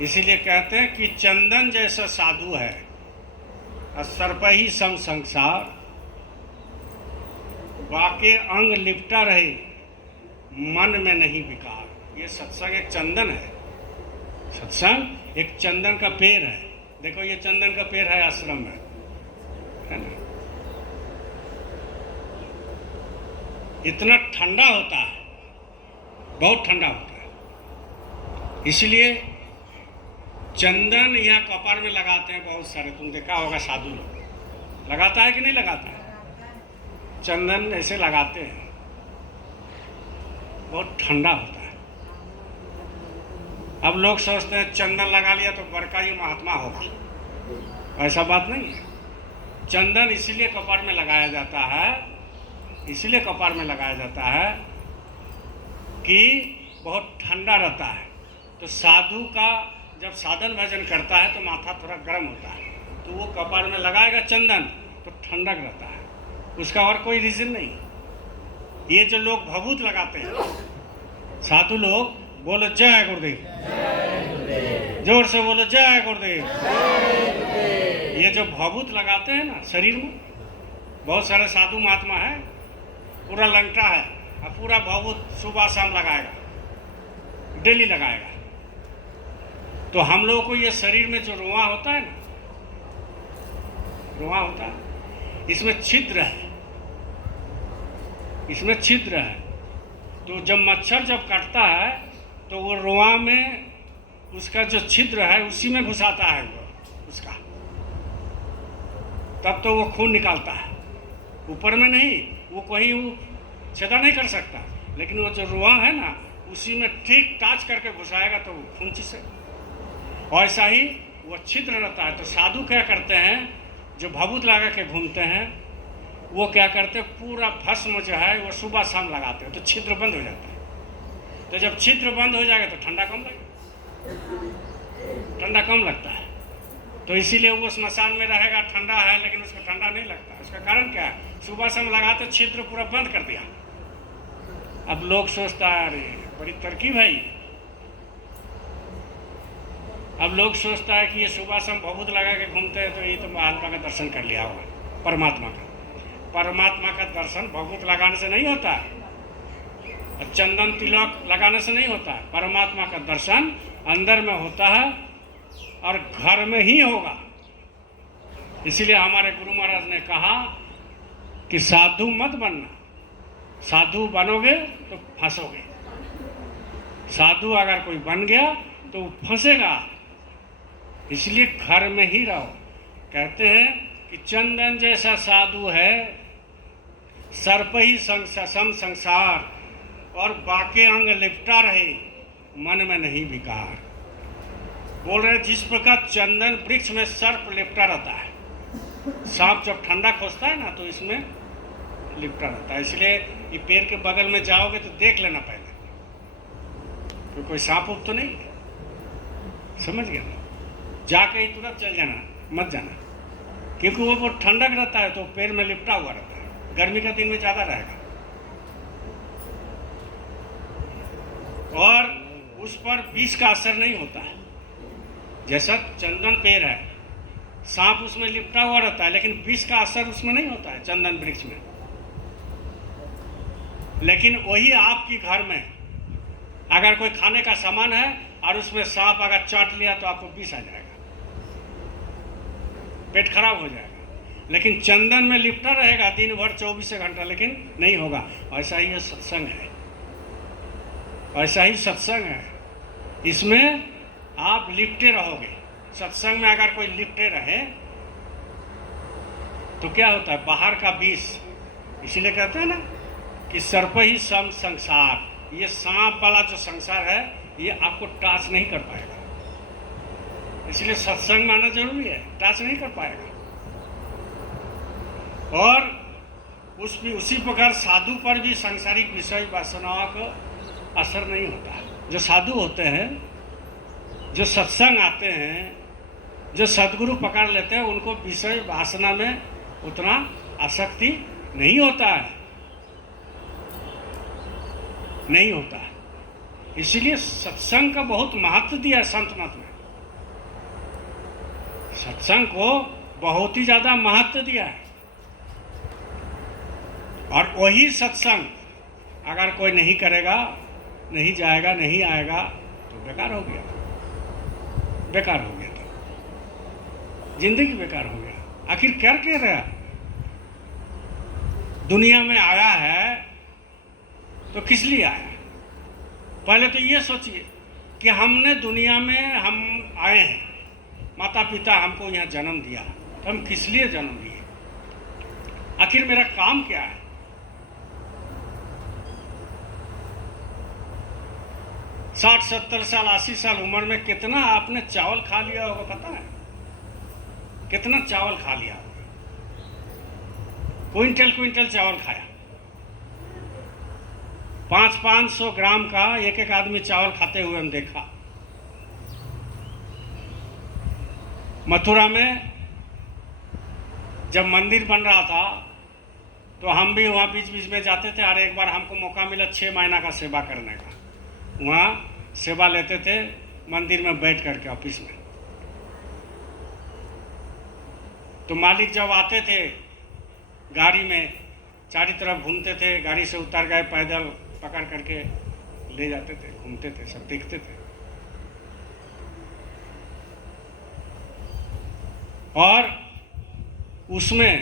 इसीलिए कहते हैं कि चंदन जैसा साधु है, सर्प ही सम संसार, वाके अंग लिपटा रहे, मन में नहीं विकार। ये सत्संग एक चंदन है। सत्संग एक चंदन का पेड़ है। देखो ये चंदन का पेड़ है आश्रम में, है ना? इतना ठंडा होता है, बहुत ठंडा होता है। इसलिए चंदन यहाँ कपार में लगाते हैं बहुत सारे। तुम देखा होगा साधु लोग लगाता है कि नहीं लगाता है? चंदन ऐसे लगाते हैं, बहुत ठंडा होता है। अब लोग सोचते हैं चंदन लगा लिया तो बड़का ही महात्मा होगा। ऐसा बात नहीं है। चंदन इसलिए कपार में लगाया जाता है, इसलिए कपार में लगाया जाता है कि बहुत ठंडा रहता है। तो साधु का जब साधन भजन करता है तो माथा थोड़ा गर्म होता है, तो वो कपार में लगाएगा चंदन तो ठंडक रहता है। उसका और कोई रीजन नहीं। ये जो लोग भभूत लगाते हैं साधु लोग, बोलो जय गुरुदेव, जोर से बोलो जय गुरुदेव। ये जो भभूत लगाते हैं ना शरीर में, बहुत सारे साधु महात्मा है, पूरा लंका है और पूरा भभूत सुबह शाम लगाएगा, डेली लगाएगा। तो हम लोगों को ये शरीर में जो रोआ होता है ना, रोआ होता है, इसमें छिद्र है, इसमें छिद्र है। तो जब मच्छर जब काटता है तो वो रोआ में उसका जो छिद्र है उसी में घुसाता है वो उसका, तब तो वो खून निकालता है। ऊपर में नहीं, वो कहीं वो छेदा नहीं कर सकता, लेकिन वो जो रोआ है ना उसी में ठीक टाच करके घुसाएगा तो वो खून चीसे। ऐसा ही वो छिद्र रहता है। तो साधु क्या करते हैं, जो भभूत लगा के घूमते हैं, वो क्या करते हैं, पूरा भस्म जो है वो सुबह शाम लगाते हैं तो छिद्र बंद हो जाता है। तो जब छिद्र बंद हो जाएगा तो ठंडा कम लगेगा, ठंडा कम लगता है। तो इसीलिए वो स्मशान में रहेगा, ठंडा है लेकिन उसको ठंडा नहीं लगता। उसका कारण क्या है? सुबह शाम लगाते छिद्र पूरा बंद कर दिया। अब लोग सोचता है अरे बड़ी तरकीब है ये। अब लोग सोचता है कि ये सुबह शाम भभूत लगा के घूमते हैं तो ये तो महात्मा का दर्शन कर लिया होगा, परमात्मा का। परमात्मा का दर्शन भभूत लगाने से नहीं होता है, चंदन तिलक लगाने से नहीं होता है। परमात्मा का दर्शन अंदर में होता है और घर में ही होगा। इसीलिए हमारे गुरु महाराज ने कहा कि साधु मत बनना, साधु बनोगे तो फंसोगे। साधु अगर कोई बन गया तो फंसेगा। इसलिए घर में ही रहो। कहते हैं कि चंदन जैसा साधु है, सर पर ही सम संसार, और बाके अंग लिपटा रहे, मन में नहीं विकार। बोल रहे जिस प्रकार चंदन वृक्ष में सर्प लिपटा रहता है, सांप जब ठंडा खोजता है ना तो इसमें लिपटा रहता है। इसलिए ये पेड़ के बगल में जाओगे तो देख लेना पहले तो कोई सांप उप तो नहीं है, समझ गया ना? जाके ही तुरंत चल जाना, मत जाना, क्योंकि वो बहुत ठंडक रहता है तो पेड़ में लिपटा हुआ रहता है। गर्मी का दिन में ज़्यादा रहेगा और उस पर विष का असर नहीं होता है। जैसा चंदन पेड़ है, सांप उसमें लिपटा हुआ रहता है लेकिन विष का असर उसमें नहीं होता है चंदन वृक्ष में। लेकिन वही आपकी घर में अगर कोई खाने का सामान है और उसमें सांप अगर चाट लिया तो आपको विष आ जाएगा, पेट खराब हो जाएगा। लेकिन चंदन में लिपटा रहेगा दिन भर 24 घंटा, लेकिन नहीं होगा। ऐसा ही ये सत्संग है, ऐसा ही सत्संग है। इसमें आप लिपटे रहोगे। सत्संग में अगर कोई लिपटे रहे तो क्या होता है, बाहर का विष। इसीलिए कहते हैं ना कि सर्प ही सम संसार, ये सांप वाला जो संसार है ये आपको टच नहीं कर पाएगा। इसलिए सत्संग में आना जरूरी है, टच नहीं कर पाएगा। और उसी प्रकार साधु पर भी सांसारिक विषय वासनाओं का असर नहीं होता है। जो साधु होते हैं, जो सत्संग आते हैं, जो सद्गुरु पकड़ लेते हैं, उनको विषय वासना में उतना आसक्ति नहीं होता है, नहीं होता है। इसलिए सत्संग का बहुत महत्व दिया है संत मत में। सत्संग को बहुत ही ज़्यादा महत्व दिया है। और वही सत्संग अगर कोई नहीं करेगा, नहीं जाएगा, नहीं आएगा तो बेकार हो गया, बेकार हो गया, तो जिंदगी बेकार हो गया। आखिर क्या कह रहा, दुनिया में आया है तो किस लिए आया? पहले तो ये सोचिए कि हमने दुनिया में हम आए हैं, माता पिता हमको यहाँ जन्म दिया, तो हम किस लिए जन्म लिए? आखिर मेरा काम क्या है? 60-70 साल 80 साल उम्र में कितना आपने चावल खा लिया होगा पता है? कितना चावल खा लिया होगा? क्विंटल चावल खाया। 500-500 ग्राम का एक एक आदमी चावल खाते हुए हम देखा। मथुरा में जब मंदिर बन रहा था तो हम भी वहाँ बीच बीच में जाते थे। और एक बार हमको मौका मिला 6 महीना का सेवा करने का। वहाँ सेवा लेते थे मंदिर में बैठ करके ऑफिस में। तो मालिक जब आते थे गाड़ी में, चारों तरफ घूमते थे, गाड़ी से उतर गए, पैदल पकड़ करके ले जाते थे, घूमते थे, सब देखते थे। और उसमें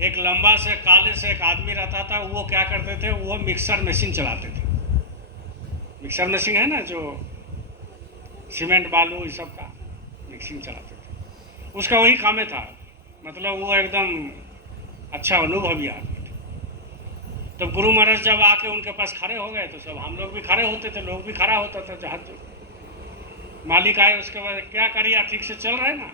एक लंबा से काले से एक आदमी रहता था। वो क्या करते थे, वो मिक्सर मशीन चलाते थे। मिक्सर मशीन है ना, जो सीमेंट बालू इस सब का मिक्सिंग चलाते थे। उसका वही काम था। मतलब वो एकदम अच्छा अनुभवी आदमी थे। तो गुरु महाराज जब आके उनके पास खड़े हो गए तो सब हम लोग भी खड़े होते थे, लोग भी खड़ा होता था। जहाँ तो मालिक आए उसके बाद, क्या करिए, ठीक से चल रहे ना?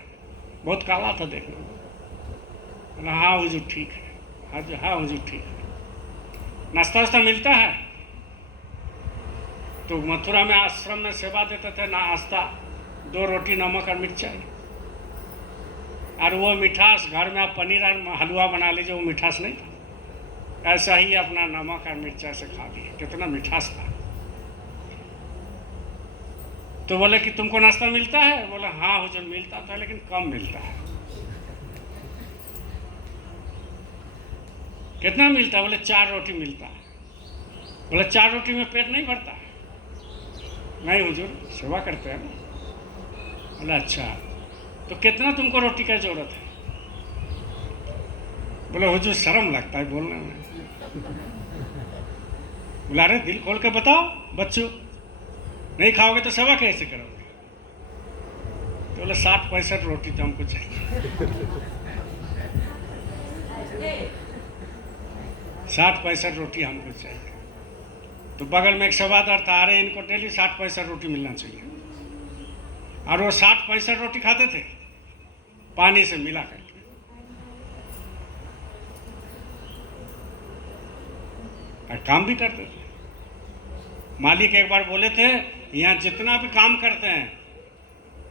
बहुत काला था देखने में। हाँ हुजूर ठीक है, हाँ हुजूर ठीक है। नाश्ता वास्ता मिलता है? तो मथुरा में आश्रम में सेवा देते थे, नाश्ता 2 रोटी नमक और मिर्चाई। और वो मिठास, घर में आप पनीर और हलवा बना लीजिए, वो मिठास नहीं था। ऐसा ही अपना नमक और मिर्चा से खा लिए, कितना मिठास था। तो बोले कि तुमको नाश्ता मिलता है? बोले हाँ हुजूर मिलता था, लेकिन कम मिलता है। कितना मिलता है? बोले 4 रोटी मिलता है। बोले 4 रोटी में पेट नहीं भरता? नहीं हुजूर सेवा करते हैं ना। बोला अच्छा, तो कितना तुमको रोटी का जरूरत है? बोले हुजूर शर्म लगता है बोलने में। बोला अरे दिल खोल के बताओ बच्चों, नहीं खाओगे तो सेवा कैसे करोगे? बोले 60-65 रोटी तो हमको चाहिए। 60-65 रोटी हमको चाहिए। तो बगल में एक सेवादार था, अरे इनको डेली 60-65 रोटी मिलना चाहिए। और वो 60-65 रोटी खाते थे पानी से मिला करके। और काम भी करते थे। मालिक एक बार बोले थे, यहाँ जितना भी काम करते हैं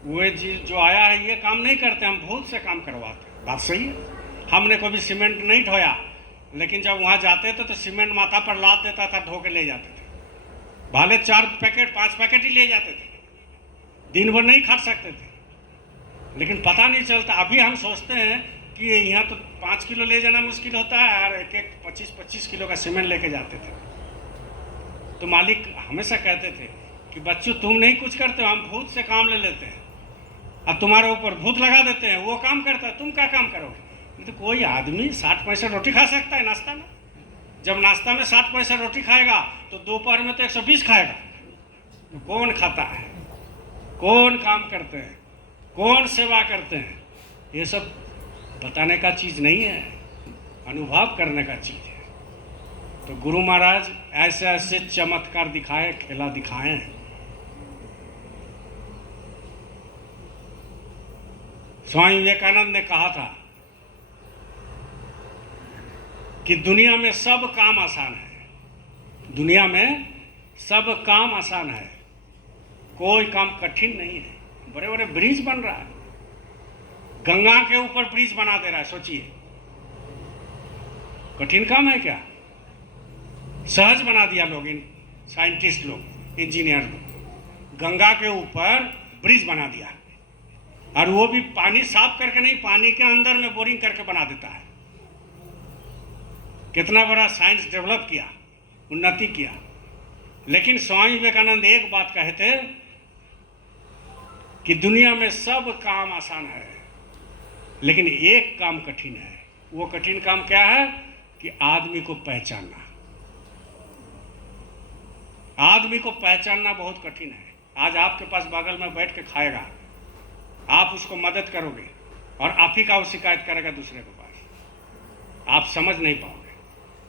वो जो आया है ये काम नहीं करते, हम भूत से काम करवाते। बात सही है। हमने कभी सीमेंट नहीं ढोया, लेकिन जब वहाँ जाते थे तो सीमेंट माथा पर लाद देता था, धो के ले जाते थे। भाले 4 पैकेट 5 पैकेट ही ले जाते थे, दिन भर नहीं खा सकते थे। लेकिन पता नहीं चलता। अभी हम सोचते हैं कि यहाँ तो 5 किलो ले जाना मुश्किल होता है, और एक 25-25 किलो का सीमेंट लेके जाते थे। तो मालिक हमेशा कहते थे कि बच्चों तुम नहीं कुछ करते हो, हम भूत से काम ले लेते हैं और तुम्हारे ऊपर भूत लगा देते हैं, वो काम करता है, तुम क्या काम करोगे? तो कोई आदमी 60-65 रोटी खा सकता है नाश्ता में? जब नाश्ता में 60-65 रोटी खाएगा तो दोपहर में तो 120 खाएगा। तो कौन खाता है, कौन काम करते हैं, कौन सेवा करते हैं? ये सब बताने का चीज़ नहीं है, अनुभव करने का चीज़ है। तो गुरु महाराज ऐसे ऐसे चमत्कार दिखाए, खेला दिखाए। स्वामी विवेकानंद ने कहा था कि दुनिया में सब काम आसान है, दुनिया में सब काम आसान है, कोई काम कठिन नहीं है। बड़े बड़े ब्रिज बन रहा है, गंगा के ऊपर ब्रिज बना दे रहा है, सोचिए कठिन काम है क्या? सहज बना दिया लोग, साइंटिस्ट लोग, इंजीनियर लोग, गंगा के ऊपर ब्रिज बना दिया। और वो भी पानी साफ करके नहीं, पानी के अंदर में बोरिंग करके बना देता है। कितना बड़ा साइंस डेवलप किया, उन्नति किया। लेकिन स्वामी विवेकानंद एक बात कहते कि दुनिया में सब काम आसान है, लेकिन एक काम कठिन है। वो कठिन काम क्या है? कि आदमी को पहचानना। आदमी को पहचानना बहुत कठिन है। आज आपके पास बगल में बैठ के खाएगा, आप उसको मदद करोगे और आप ही का वो शिकायत करेगा दूसरे के पास। आप समझ नहीं पाओगे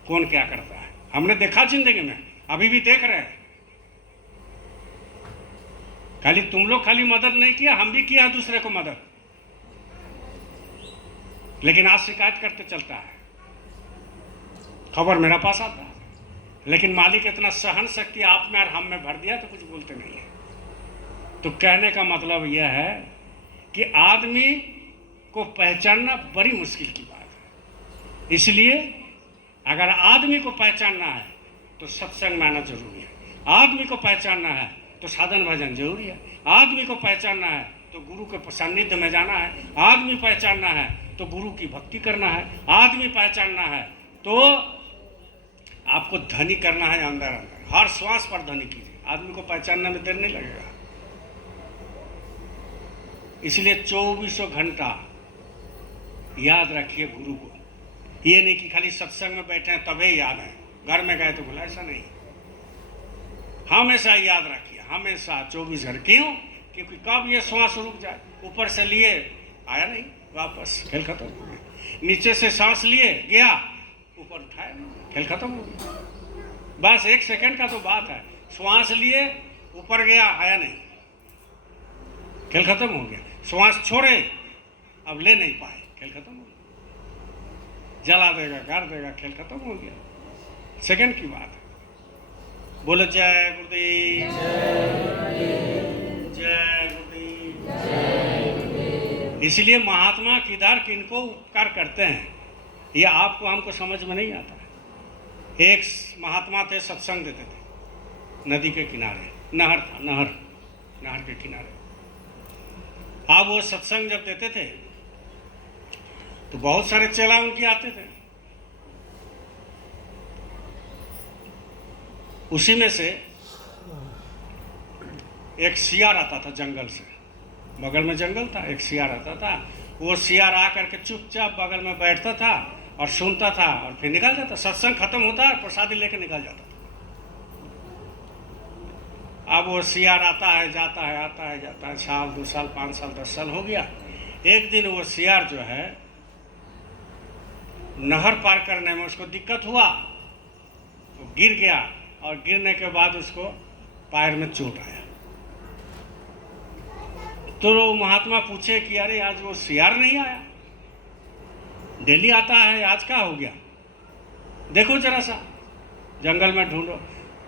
कौन क्या करता है। हमने देखा जिंदगी में, अभी भी देख रहे हैं। खाली तुम लोग खाली मदद नहीं किया, हम भी किया दूसरे को मदद, लेकिन आज शिकायत करते चलता है। खबर मेरा पास आता है, लेकिन मालिक इतना सहन शक्ति आप में और हम में भर दिया तो कुछ बोलते नहीं है। तो कहने का मतलब यह है कि आदमी को पहचानना बड़ी मुश्किल की बात है। इसलिए अगर आदमी को पहचानना है तो सत्संग में आना जरूरी है, आदमी को पहचानना है तो साधन भजन जरूरी है, आदमी को पहचानना है तो गुरु के सानिध्य में जाना है, आदमी पहचानना है तो गुरु की भक्ति करना है, आदमी पहचानना है तो आपको धनी करना है अंदर अंदर। हर श्वास पर धनी कीजिए, आदमी को पहचानने में देर नहीं लगेगा। इसलिए 24 घंटा याद रखिए गुरु को। ये नहीं कि खाली सत्संग में बैठे हैं तभी याद है, घर में गए तो बोला, ऐसा नहीं। हमेशा याद रखिए, हमेशा 24 घंटे। क्यों? क्योंकि कब ये श्वास रुक जाए, ऊपर से लिए आया नहीं, वापस खेल खत्म हो गया। नीचे से सांस लिए गया, ऊपर उठाया नहीं, खेल खत्म हो गया। बस 1 सेकंड का तो बात है। श्वास लिए ऊपर गया, आया नहीं, खेल खत्म हो गया। श्वास छोड़े, अब ले नहीं पाए, खेल खत्म हो गया। जला देगा, गाड़ देगा, खेल खत्म हो गया। सेकंड की बात है। बोलो जय गुरुदेव, जय गुरुदेव। इसलिए महात्मा किधर किनको उपकार करते हैं ये आपको हमको समझ में नहीं आता। एक महात्मा थे, सत्संग देते थे नदी के किनारे, नहर था, नहर के किनारे। अब वो सत्संग जब देते थे तो बहुत सारे चेला उनके आते थे। उसी में से एक सियार आता था जंगल से, बगल में जंगल था, एक सियार आता था। वो सियार आकर के चुपचाप बगल में बैठता था और सुनता था और फिर निकल जाता। सत्संग खत्म होता और प्रसादी लेकर निकल जाता। अब वो सियार आता है जाता है, आता है जाता है, साल 2 साल 5 साल 10 साल हो गया। एक दिन वो सियार जो है नहर पार करने में उसको दिक्कत हुआ, वो गिर गया, और गिरने के बाद उसको पैर में चोट आया। तो महात्मा पूछे कि अरे आज वो सियार नहीं आया, डेली आता है, आज क्या हो गया, देखो जरा सा, जंगल में ढूंढो।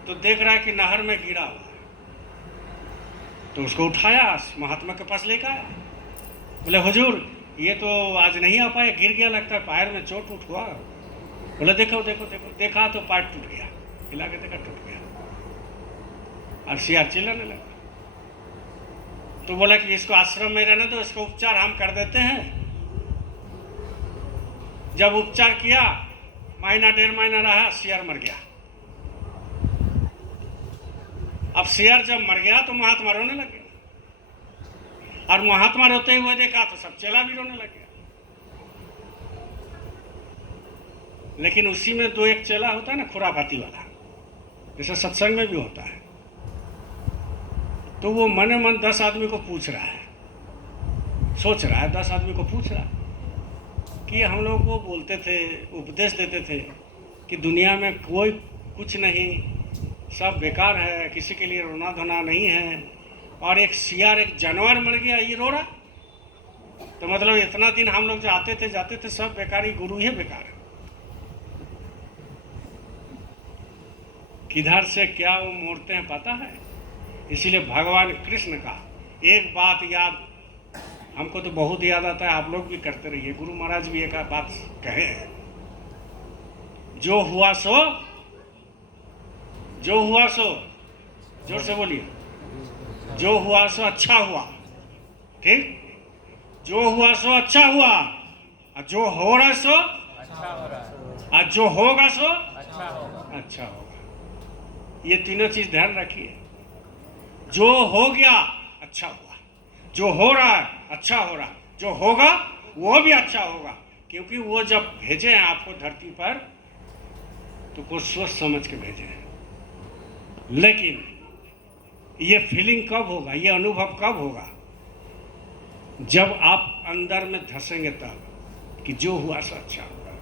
तो देख रहा है कि नहर में गिरा हुआ है। तो उसको उठाया, महात्मा के पास लेकर आया। बोले हुजूर ये तो आज नहीं आ पाए, गिर गया, लगता है पैर में चोट उठ हुआ। बोले देखो देखो देखो, देखा तो पैर टूट गया, हिला के देखा टूट गया। और सियार चिल्लाने लगा। तो बोला कि इसको आश्रम में रहने दो, इसको उपचार हम कर देते हैं। जब उपचार किया, महीना 1.5 महीना रहा, सियार मर गया। अब सियार जब मर गया तो महात्मा रोने लगे, और महात्मा रोते हुए देखा तो सब चेला भी रोने लगे। लेकिन उसी में 2-1 चेला होता है ना, खुराफाती वाला, जैसे सत्संग में भी होता है। तो वो मन मन 10 आदमी को पूछ रहा है, सोच रहा है, 10 आदमी को पूछ रहा है कि हम लोग को बोलते थे, उपदेश देते थे कि दुनिया में कोई कुछ नहीं, सब बेकार है, किसी के लिए रोना धोना नहीं है, और एक सियार, एक जानवर मर गया, ये रो रहा। तो मतलब इतना दिन हम लोग जो आते थे जाते थे, सब बेकारी, गुरु ही बेकार है। किधर से क्या वो मोड़ते हैं पता है। इसीलिए भगवान कृष्ण का एक बात याद, हमको तो बहुत याद आता है, आप लोग भी करते रहिए। गुरु महाराज भी एक बात कहे हैं, जो हुआ सो, जो हुआ सो, जोर से बोलिए, जो हुआ सो अच्छा हुआ, ठीक, जो हुआ सो अच्छा हुआ, और जो हो रहा सो अच्छा हो रहा, और जो होगा सो अच्छा होगा। ये तीनों चीज ध्यान रखिए। जो हो गया अच्छा हुआ, जो हो रहा है अच्छा हो रहा, जो होगा वो भी अच्छा होगा। क्योंकि वो जब भेजे हैं आपको धरती पर तो कुछ सोच समझ के भेजे हैं। लेकिन ये फीलिंग कब होगा, ये अनुभव कब होगा, जब आप अंदर में धंसेंगे तब, कि जो हुआ सो अच्छा होगा,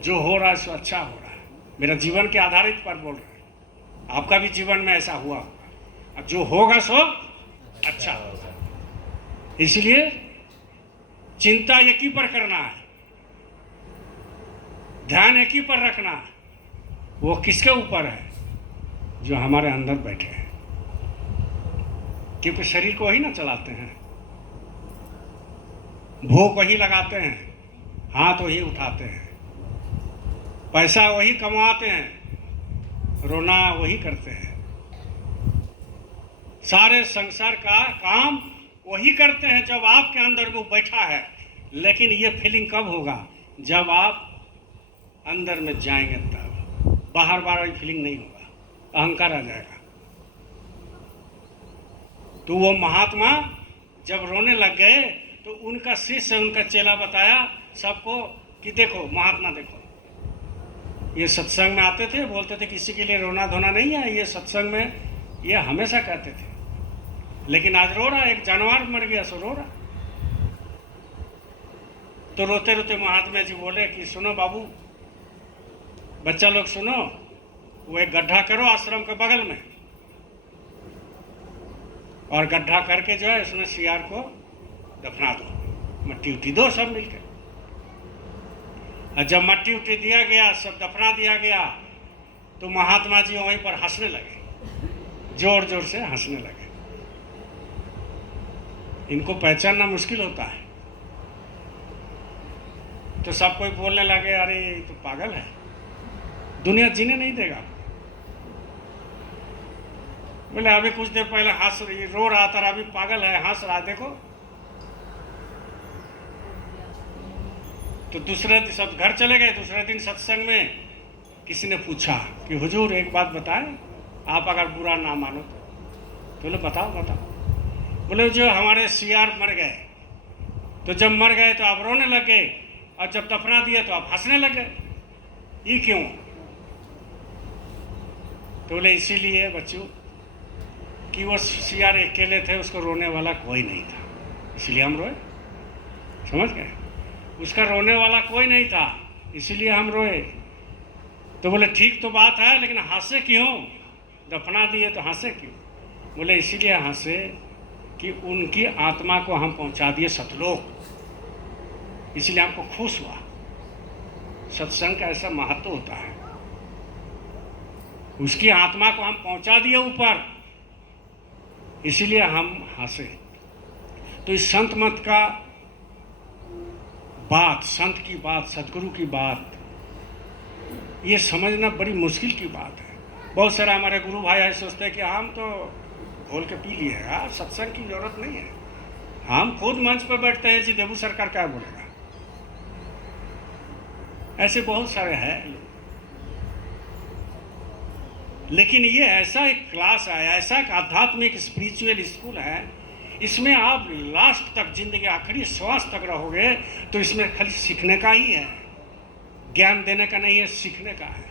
जो हो रहा है सो अच्छा हो रहा है। मेरा जीवन के आधारित पर बोल रहे हैं, आपका भी जीवन में ऐसा हुआ होगा। अब जो होगा सो अच्छा होगा। इसलिए चिंता एक ही पर करना है, ध्यान एक ही पर रखना है। वो किसके ऊपर है, जो हमारे अंदर बैठे हैं। क्योंकि शरीर को ही ना चलाते हैं, भोग वही लगाते हैं, हाथ वही उठाते हैं, पैसा वही कमाते हैं, रोना वही करते हैं, सारे संसार का काम वही करते हैं जब आपके अंदर वो बैठा है। लेकिन ये फीलिंग कब होगा, जब आप अंदर में जाएंगे तब। बाहर बाहर ये फीलिंग नहीं होगा, अहंकार आ जाएगा। तो वो महात्मा जब रोने लग गए तो उनका शिष्य, उनका चेला बताया सबको कि देखो महात्मा, देखो ये सत्संग में आते थे, बोलते थे किसी के लिए रोना धोना नहीं है, ये सत्संग में ये हमेशा कहते थे, लेकिन आज रो रहा, एक जानवर मर गया सो रो रहा। तो रोते रोते महात्मा जी बोले कि सुनो बाबू, बच्चा लोग सुनो, वो एक गड्ढा करो आश्रम के बगल में, और गड्ढा करके जो है उसमें सियार को दफना दो, मट्टी उट्टी दो सब मिलकर। और जब मट्टी उट्टी दिया गया, सब दफना दिया गया, तो महात्मा जी वहीं पर हंसने लगे, जोर जोर से हंसने लगे। इनको पहचानना मुश्किल होता है। तो सब कोई बोलने लगे, अरे ये तो पागल है, दुनिया जीने नहीं देगा। बोले अभी कुछ देर पहले हंस रही, रो रहा था, अभी पागल है, हंस रहा, देखो। तो दूसरे दिन सब घर चले गए। दूसरे दिन सत्संग में किसी ने पूछा कि हुजूर एक बात बताएं, आप अगर बुरा ना मानो तो। बोले बताओ बताओ। बोले जो हमारे सियार मर गए, तो जब मर गए तो आप रोने लगे, और जब दफना दिए तो आप हंसने लगे, ये क्यों? तो बोले इसीलिए बच्चों कि वो सीआर अकेले थे, उसको रोने वाला कोई नहीं था, इसलिए हम रोए। समझ गए? उसका रोने वाला कोई नहीं था, इसीलिए हम रोए। तो बोले ठीक तो बात है, लेकिन हंसे क्यों? दफना दिए तो हंसे क्यों? बोले इसीलिए हंसे कि उनकी आत्मा को हम पहुंचा दिए सतलोक, इसलिए हमको खुश हुआ। सत्संग का ऐसा महत्व होता है, उसकी आत्मा को हम पहुंचा दिए ऊपर, इसीलिए हम हंसे। तो इस संत मत का बात, संत की बात, सदगुरु की बात, ये समझना बड़ी मुश्किल की बात है। बहुत सारे हमारे गुरु भाई ऐसे सोचते हैं कि हम तो खोल के पी लिए यार, सत्संग की जरूरत नहीं है, हम खुद मंच पर बैठते हैं जी, देबू सरकार क्या बोलेगा। ऐसे बहुत सारे हैं, लेकिन ये ऐसा एक क्लास है, ऐसा एक आध्यात्मिक स्पिरिचुअल स्कूल है, इसमें आप लास्ट तक, जिंदगी आखिरी श्वास तक रहोगे, तो इसमें खाली सीखने का ही है, ज्ञान देने का नहीं है, सीखने का है।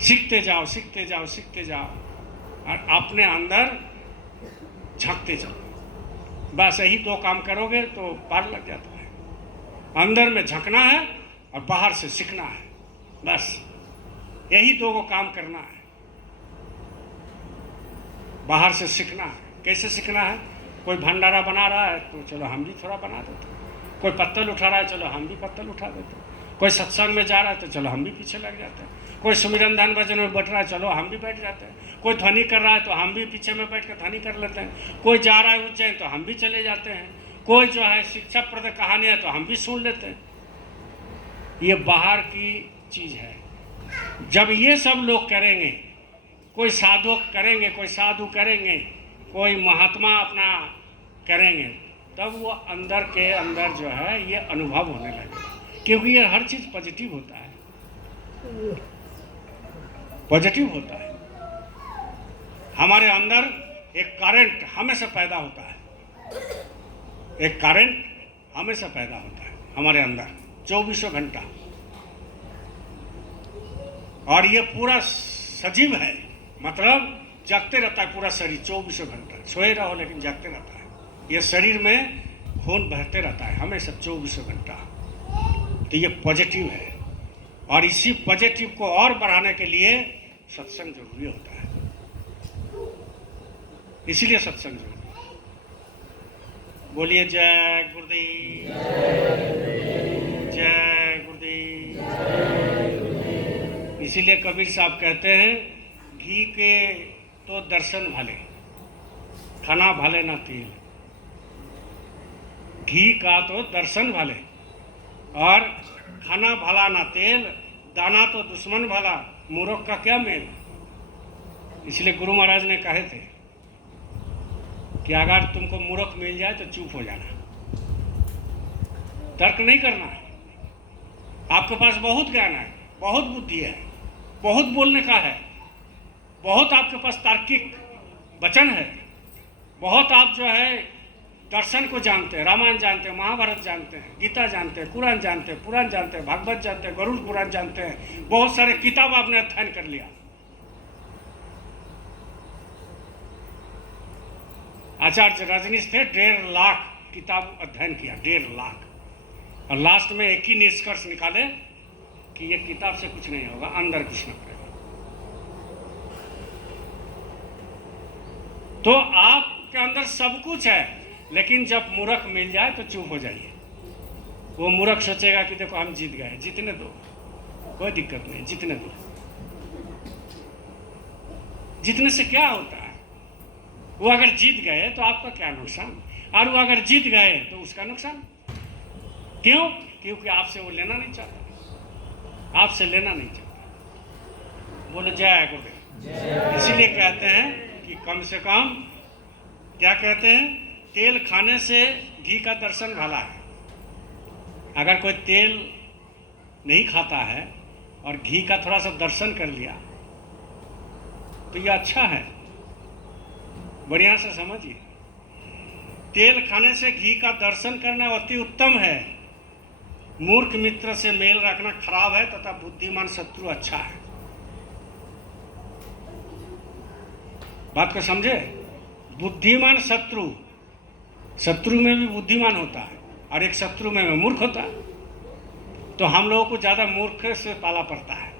सीखते जाओ, सीखते जाओ, सीखते जाओ, और अपने अंदर झांकते जाओ। बस यही दो काम करोगे तो पार लग जाता है। अंदर में झांकना है और बाहर से सीखना है, बस यही दो को काम करना है। बाहर से सीखना है। कैसे सीखना है? कोई भंडारा बना रहा है तो चलो हम भी थोड़ा बना देते हैं, कोई पत्तल उठा रहा है चलो हम भी पत्तल उठा देते हैं, कोई सत्संग में जा रहा है तो चलो हम भी पीछे लग जाते हैं, कोई सुमिरन ध्यान भजन में बैठ रहा है चलो हम भी बैठ जाते हैं, कोई ध्वनि कर रहा है तो हम भी पीछे में बैठ कर ध्वनि कर लेते हैं, कोई जा रहा है उज्जैन तो हम भी चले जाते हैं, कोई जो है शिक्षाप्रद कहानियाँ तो हम भी सुन लेते हैं। ये बाहर की चीज़ है। जब ये सब लोग करेंगे, कोई साधु करेंगे, कोई साधु करेंगे, कोई महात्मा अपना करेंगे, तब वो अंदर के अंदर जो है ये अनुभव होने लगेगा, क्योंकि ये हर चीज़ पॉजिटिव होता है, पॉजिटिव होता है। हमारे अंदर एक करंट हमेशा पैदा होता है, एक करंट हमेशा पैदा होता है हमारे अंदर 24 घंटा, और ये पूरा सजीव है, मतलब जागते रहता है पूरा शरीर 24 घंटा, सोए रहो लेकिन जागते रहता है। ये शरीर में खून बहते रहता है हमेशा 24 घंटा। तो ये पॉजिटिव है, और इसी पॉजिटिव को और बढ़ाने के लिए सत्संग जरूरी होता है, इसीलिए सत्संग जरूरी है। बोलिए जय गुरुदेव, जय गुरुदेव। इसीलिए कबीर साहब कहते हैं, घी के तो दर्शन भले, खाना भले ना तेल। घी का तो दर्शन भले और खाना भला ना तेल, दाना तो दुश्मन भला, मूर्ख का क्या मेल। इसलिए गुरु महाराज ने कहे थे कि अगर तुमको मूर्ख मिल जाए तो चुप हो जाना, तर्क नहीं करना है। आपके पास बहुत ज्ञान है, बहुत बुद्धि है, बहुत बोलने का है, बहुत आपके पास तार्किक वचन है, बहुत आप जो है दर्शन को जानते हैं, रामायण जानते हैं, महाभारत जानते हैं, गीता जानते हैं, कुरान जानते हैं, पुराण जानते हैं, भागवत जानते हैं, गरुड़ पुराण जानते हैं, बहुत सारे किताब आपने अध्ययन कर लिया। आचार्य रजनीश थे, 1.5 लाख किताब अध्ययन किया, 1.5 लाख, और लास्ट में एक ही निष्कर्ष निकाले कि ये किताब से कुछ नहीं होगा, अंदर कुछ न करेगा। तो आपके अंदर सब कुछ है, लेकिन जब मूर्ख मिल जाए तो चुप हो जाइए। वो मूर्ख सोचेगा कि देखो हम जीत गए, जीतने दो, कोई दिक्कत नहीं, जीतने दो। जीतने से क्या होता है? वो अगर जीत गए तो आपका क्या नुकसान, और वो अगर जीत गए तो उसका नुकसान। क्यों? क्योंकि आपसे वो लेना नहीं चाहता, आपसे लेना नहीं चाहता। बोलो जय गुरुदेव। इसीलिए कहते हैं कि कम से कम, क्या कहते हैं, तेल खाने से घी का दर्शन भला है। अगर कोई तेल नहीं खाता है और घी का थोड़ा सा दर्शन कर लिया तो ये अच्छा है, बढ़िया से समझिए। तेल खाने से घी का दर्शन करना अति उत्तम है। मूर्ख मित्र से मेल रखना खराब है, तथा बुद्धिमान शत्रु अच्छा है। बात को समझे? बुद्धिमान शत्रु, शत्रु में भी बुद्धिमान होता है और एक शत्रु में मूर्ख होता है। तो हम लोगों को ज़्यादा मूर्ख से पाला पड़ता है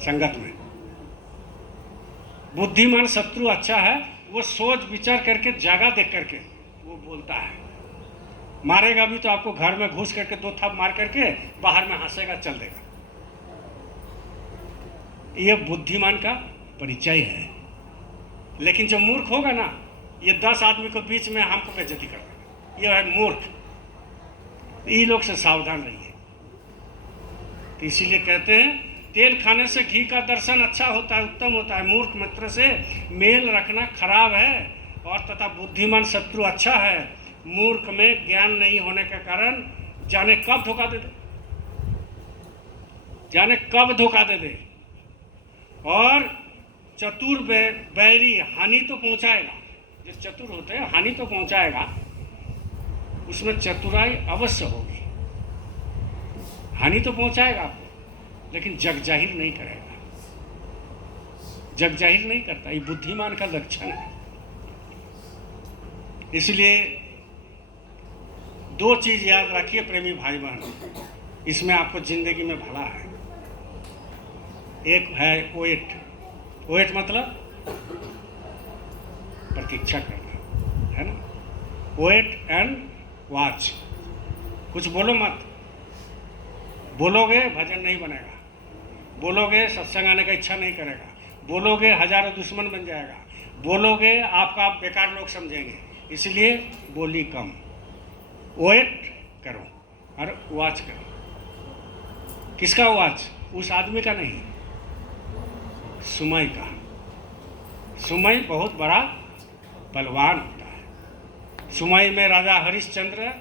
संगत में। बुद्धिमान शत्रु अच्छा है, वो सोच विचार करके जगह देख करके वो बोलता है। मारेगा भी तो आपको घर में घुस करके 2 थाप मार करके बाहर में हंसेगा, चल देगा। ये बुद्धिमान का परिचय है। लेकिन जो मूर्ख होगा ना, ये 10 आदमी को बीच में हमको बेइज्जती कर देगा, ये है मूर्ख। ये लोग से सावधान रहिए। तो इसीलिए कहते हैं तेल खाने से घी का दर्शन अच्छा होता है, उत्तम होता है। मूर्ख मित्र से मेल रखना खराब है और तथा बुद्धिमान शत्रु अच्छा है। मूर्ख में ज्ञान नहीं होने के कारण जाने कब धोखा दे दे, जाने कब धोखा दे दे। और चतुर बैरी हानि तो पहुंचाएगा। जो चतुर होते हैं हानि तो पहुंचाएगा, उसमें चतुराई अवश्य होगी। हानि तो पहुंचाएगा आपको, लेकिन जग जाहिर नहीं करेगा। जग जाहिर नहीं करता, ये बुद्धिमान का लक्षण है। इसलिए 2 चीज याद रखिए प्रेमी भाई बहन, इसमें आपको जिंदगी में भला है। एक है वेट, वेट मतलब प्रतीक्षा करना, है ना। Wait and watch. कुछ बोलो मत, बोलोगे भजन नहीं बनेगा, बोलोगे सत्संग आने का इच्छा नहीं करेगा, बोलोगे हजारों दुश्मन बन जाएगा, बोलोगे आपका आप बेकार लोग समझेंगे। इसलिए बोली कम, वेट करो और वॉच करो। किसका वॉच? उस आदमी का नहीं, समय का। समय बहुत बड़ा बलवान होता है। समय में राजा हरिश्चंद्र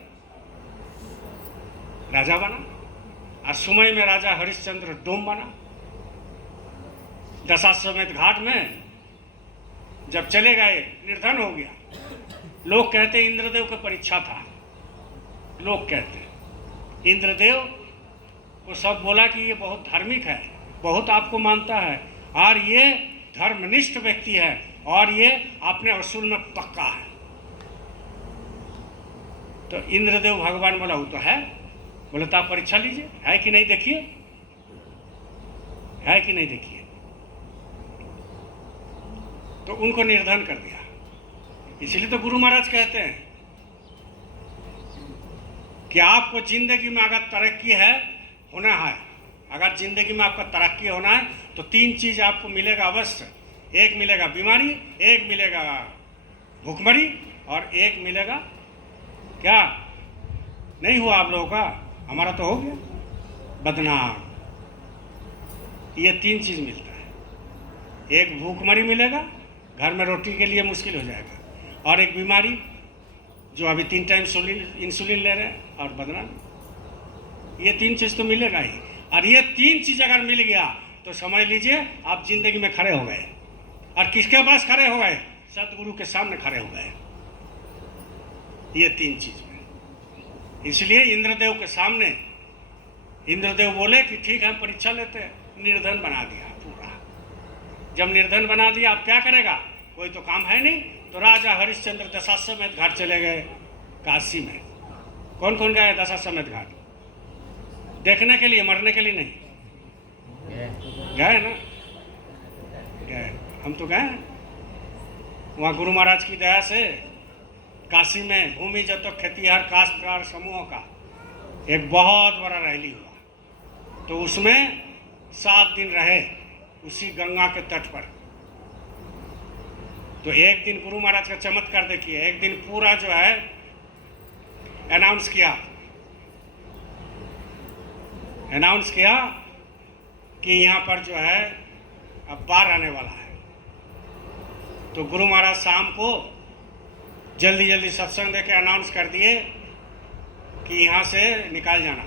राजा बना और समय में राजा हरिश्चंद्र डोम बना। दशाश्वमेध घाट में जब चले गए, निर्धन हो गया। लोग कहते इंद्रदेव की परीक्षा था। लोग कहते इंद्रदेव को सब बोला कि ये बहुत धार्मिक है, बहुत आपको मानता है और ये धर्मनिष्ठ व्यक्ति है और ये अपने असूल में पक्का है। तो इंद्रदेव भगवान बोला वो तो है। बोले तो आप परीक्षा लीजिए, है कि नहीं देखिए, है कि नहीं देखिए। तो उनको निर्धन कर दिया। इसलिए तो गुरु महाराज कहते हैं कि आपको जिंदगी में अगर तरक्की है होना है, अगर जिंदगी में आपका तरक्की होना है तो 3 चीज आपको मिलेगा अवश्य। एक मिलेगा बीमारी, एक मिलेगा भूखमरी और एक मिलेगा क्या? नहीं हुआ आप लोगों का? हमारा तो हो गया बदनाम। ये 3 चीज मिलता है। एक भूखमरी मिलेगा, घर में रोटी के लिए मुश्किल हो जाएगा, और एक बीमारी जो अभी 3 टाइम इंसुलिन ले रहे हैं, और बदनामी। ये 3 चीज तो मिलेगा ही। और ये 3 चीज अगर मिल गया तो समझ लीजिए आप जिंदगी में खड़े हो गए। और किसके पास खड़े हो गए? सदगुरु के सामने खड़े हो गए। ये 3 चीज में। इसलिए इंद्रदेव के सामने इंद्रदेव बोले कि ठीक है परीक्षा लेते हैं। निर्धन बना दिया पूरा। जब निर्धन बना दिया अब क्या करेगा? कोई तो काम है नहीं। तो राजा हरिश्चंद्र दशाश्वमेध घाट चले गए काशी में। कौन कौन गए दशाश्वमेध घाट? देखने के लिए, मरने के लिए नहीं गए ना? गए, हम तो गए। वहाँ गुरु महाराज की दया से काशी में भूमि जब खेतिहर काश्तकार समूहों का एक बहुत बड़ा रैली हुआ। तो उसमें 7 दिन रहे उसी गंगा के तट पर। तो एक दिन गुरु महाराज का चमत्कार देखिए। एक दिन पूरा जो है अनाउंस किया कि यहाँ पर जो है अब बाढ़ आने वाला है। तो गुरु महाराज शाम को जल्दी जल्दी सत्संग देके अनाउंस कर दिए कि यहाँ से निकाल जाना।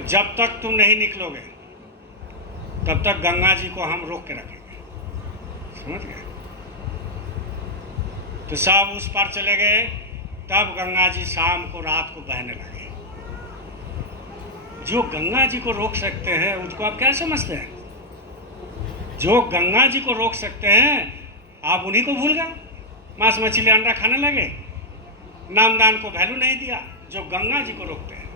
जब तक तुम नहीं निकलोगे तब तक गंगा जी को हम रोक के रखेंगे। समझ गए? तो सब उस पार चले गए। तब गंगा जी शाम को रात को बहने लगे। जो गंगा जी को रोक सकते हैं उसको आप क्या समझते हैं? जो गंगा जी को रोक सकते हैं आप उन्हीं को भूल गए, मांस मछली अंडा खाने लगे, नामदान को वैल्यू नहीं दिया। जो गंगा जी को रोकते हैं,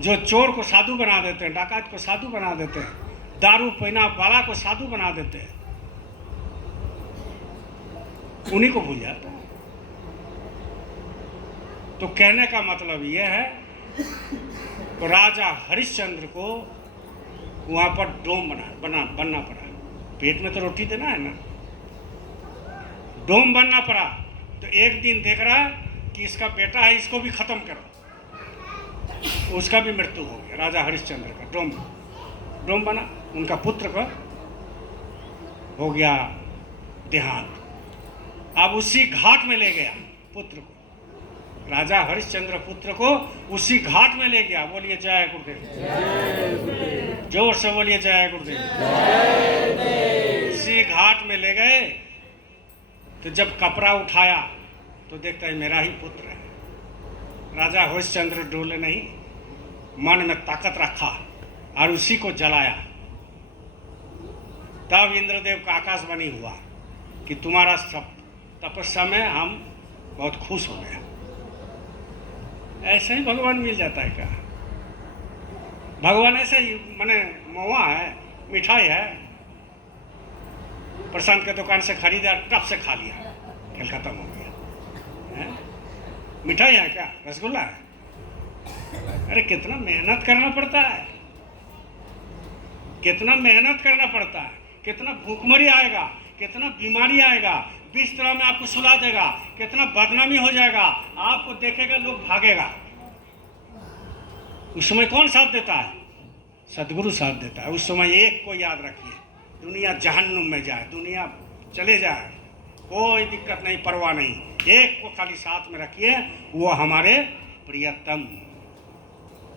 जो चोर को साधु बना देते हैं, डाकात को साधु बना देते हैं, दारू पीना वाला को साधु बना देते हैं, उन्हीं को भूल जाता है। तो कहने का मतलब यह है, तो राजा हरिश्चंद्र को वहां पर डोम बनना पड़ा। पेट में तो रोटी देना है ना, डोम बनना पड़ा। तो एक दिन देख रहा कि इसका बेटा है, इसको भी खत्म करो, उसका भी मृत्यु हो गया। राजा हरिश्चंद्र का डोम बना, उनका पुत्र का हो गया देहांत। अब उसी घाट में ले गया पुत्र को, राजा हरिश्चंद्र पुत्र को उसी घाट में ले गया। बोलिए जय गुरुदेव, जोर से बोलिए जय गुरुदेव। उसी घाट में ले गए, तो जब कपड़ा उठाया तो देखता है मेरा ही पुत्र है। राजा हरिश्चंद्र डोले नहीं, मन में ताकत रखा और उसी को जलाया। तब इंद्रदेव का आकाशवाणी हुआ कि तुम्हारा सब तपस्या में हम बहुत खुश हो गए। ऐसे ही भगवान मिल जाता है क्या? भगवान ऐसे ही माने महुआ है, मिठाई है, प्रशांत के दुकान से खरीदा, टप से खा लिया, खेल खत्म हो गया है? मिठाई है क्या? रसगुल्ला है? अरे कितना मेहनत करना पड़ता है, कितना मेहनत करना पड़ता है, कितना भूखमरी आएगा, कितना बीमारी आएगा, बिस्तर में आपको सुला देगा, कितना बदनामी हो जाएगा, आपको देखेगा लोग भागेगा। उस समय कौन साथ देता है? सदगुरु साथ देता है। उस समय एक को याद रखिए, दुनिया जहन्नुम में जाए, दुनिया चले जाए, कोई दिक्कत नहीं, परवाह नहीं, एक को खाली साथ में रखिए, वो हमारे प्रियतम,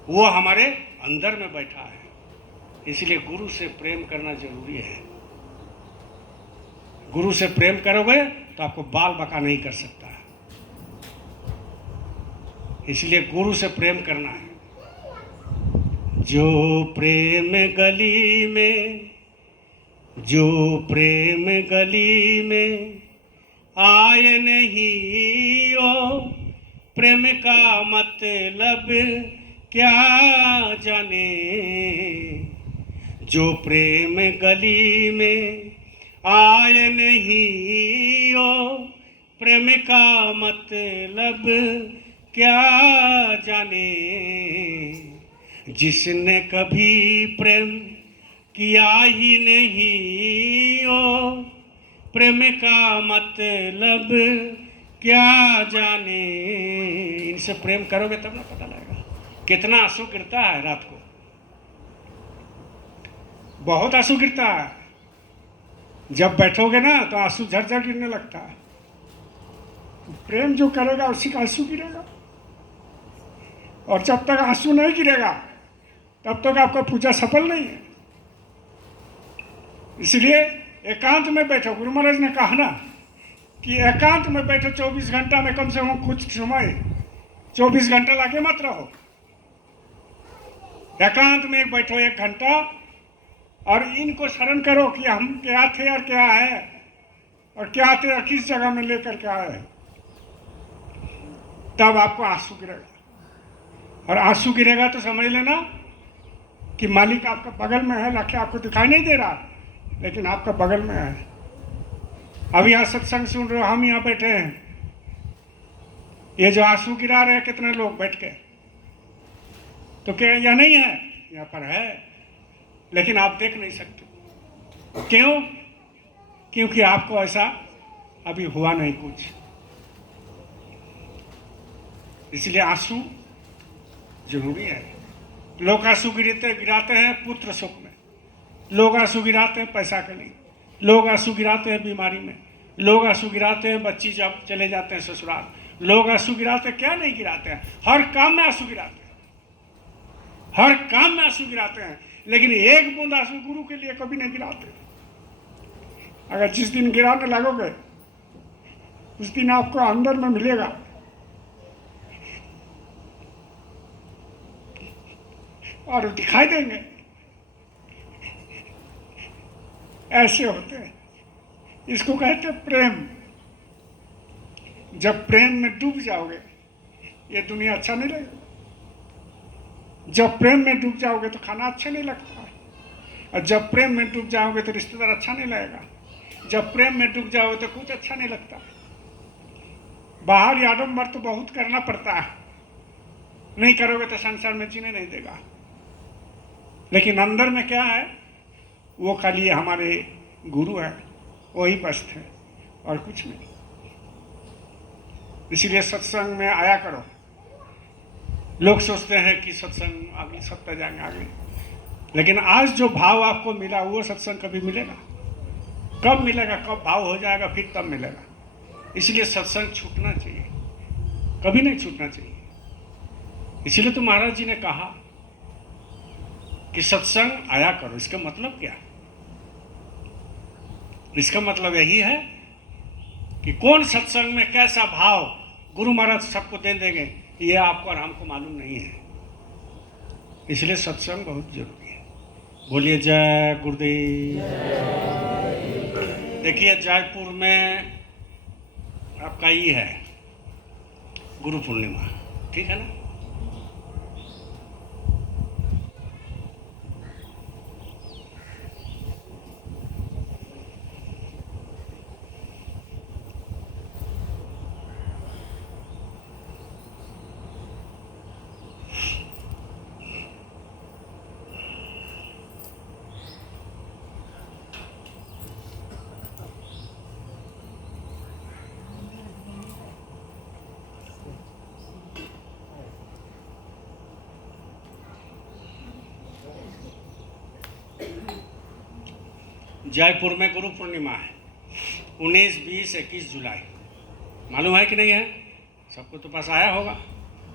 वो हमारे अंदर में बैठा है। इसलिए गुरु से प्रेम करना जरूरी है। गुरु से प्रेम करोगे तो आपको बाल बका नहीं कर सकता है। इसलिए गुरु से प्रेम करना है। जो प्रेम गली में, जो प्रेम गली में आए नहीं, ओ प्रेम का मतलब क्या जाने। जो प्रेम गली में आए नहीं, ओ प्रेम का मतलब क्या जाने। जिसने कभी प्रेम किया ही नहीं, ओ प्रेम का मतलब क्या जाने। इनसे प्रेम करोगे तब ना पता लगेगा। कितना आंसू गिरता है रात को, बहुत आंसू गिरता है। जब बैठोगे ना तो आंसू झरझर गिरने लगता है। प्रेम जो करेगा उसी का आंसू गिरेगा, और जब तक आंसू नहीं गिरेगा तब तक आपका पूजा सफल नहीं है। इसलिए एकांत में बैठो। गुरु महाराज ने कहा ना कि एकांत में बैठो, 24 घंटा में कम से कम कुछ समय, 24 घंटा लाके मत रहो। एकांत में बैठो 1 घंटा, और इनको स्मरण करो कि हम क्या थे और क्या है, और क्या थे और किस जगह में लेकर के आए। तब आपको आंसू गिरेगा, और आंसू गिरेगा तो समझ लेना कि मालिक आपका बगल में है। लाके आपको दिखाई नहीं दे रहा, लेकिन आपका बगल में है। अब यहाँ सत्संग सुन रहे हो, हम यहाँ बैठे हैं, ये जो आंसू गिरा रहे हैं कितने लोग बैठ के, तो क्या यह नहीं है? यहाँ पर है, लेकिन आप देख नहीं सकते। क्यों? क्योंकि आपको ऐसा अभी हुआ नहीं कुछ। इसलिए आंसू जरूरी है। लोग आंसू गिराते हैं पुत्र सुख में, लोग आंसू गिराते हैं पैसा के लिए, लोग आंसू गिराते हैं बीमारी में, लोग आंसू गिराते हैं बच्ची जब चले जाते हैं ससुराल, लोग आंसू गिराते हैं। क्या नहीं गिराते हैं? हर काम में आंसू गिराते हैं, हर काम में आंसू गिराते हैं, लेकिन एक बूंद आंसू गुरु के लिए कभी नहीं गिराते। अगर जिस दिन गिराने लगोगे उस दिन आपको अंदर में मिलेगा और दिखाई देंगे। ऐसे होते हैं। इसको कहते हैं प्रेम। जब प्रेम में डूब जाओगे ये दुनिया अच्छा नहीं लगेगा। जब प्रेम में डूब जाओगे तो खाना अच्छा नहीं लगता है, और जब प्रेम में डूब जाओगे तो रिश्तेदार अच्छा नहीं लगेगा। जब प्रेम में डूब जाओगे तो कुछ अच्छा नहीं लगता। बाहर आडंबर तो बहुत करना पड़ता है, नहीं करोगे तो संसार में जीने नहीं देगा। लेकिन अंदर में क्या है, वो खाली हमारे गुरु है, वही बस है और कुछ नहीं। इसलिए सत्संग में आया करो। लोग सोचते हैं कि सत्संग आगे सत्ता जाएंगे आगे, लेकिन आज जो भाव आपको मिला वो सत्संग कभी मिलेगा? कब मिलेगा? कब भाव हो जाएगा फिर तब मिलेगा। इसलिए सत्संग छूटना चाहिए, कभी नहीं छूटना चाहिए। इसलिए तो महाराज जी ने कहा कि सत्संग आया करो। इसका मतलब क्या? इसका मतलब यही है कि कौन सत्संग में कैसा भाव गुरु महाराज सबको दे देंगे ये आपको और हमको मालूम नहीं है। इसलिए सत्संग बहुत जरूरी है। बोलिए जय गुरुदेव। देखिए जयपुर में आपका ये है गुरु पूर्णिमा, ठीक है ना? जयपुर में गुरु पूर्णिमा है 19, 20, 21 जुलाई। मालूम है कि नहीं है? सबको तो पास आया होगा,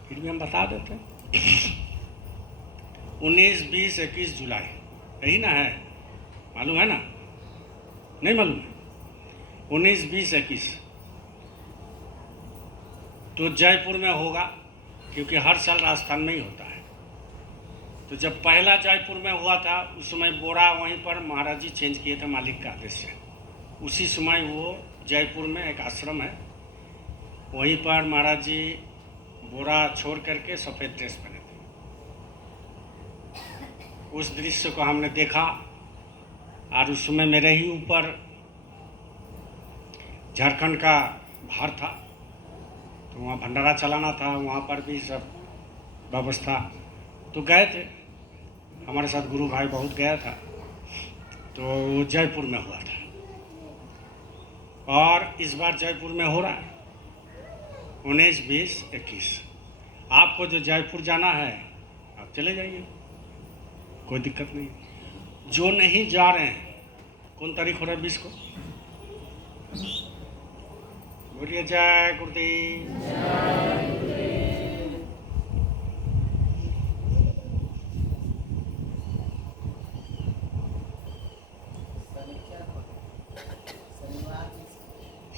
फिर भी हम बता देते हैं। 19, 20, 21 जुलाई यही ना है? मालूम है ना? नहीं मालूम है? 19, 20, 21 तो जयपुर में होगा, क्योंकि हर साल राजस्थान में ही होता है। तो जब पहला जयपुर में हुआ था उस समय बोरा वहीं पर महाराज जी चेंज किए थे मालिक के आदेश से। उसी समय वो जयपुर में एक आश्रम है, वहीं पर महाराज जी बोरा छोड़ करके सफ़ेद ड्रेस पहने थे। उस दृश्य को हमने देखा और उस समय मेरे ही ऊपर झारखंड का भार था, तो वहाँ भंडारा चलाना था, वहाँ पर भी सब व्यवस्था। तो गए थे, हमारे साथ गुरु भाई बहुत गया था। तो जयपुर में हुआ था और इस बार जयपुर में हो रहा है 19, 20, 21। आपको जो जयपुर जाना है आप चले जाइए, कोई दिक्कत नहीं। जो नहीं जा रहे हैं, कौन तारीख हो रहा है? 20 को। बोलिए जय गुरुदेव।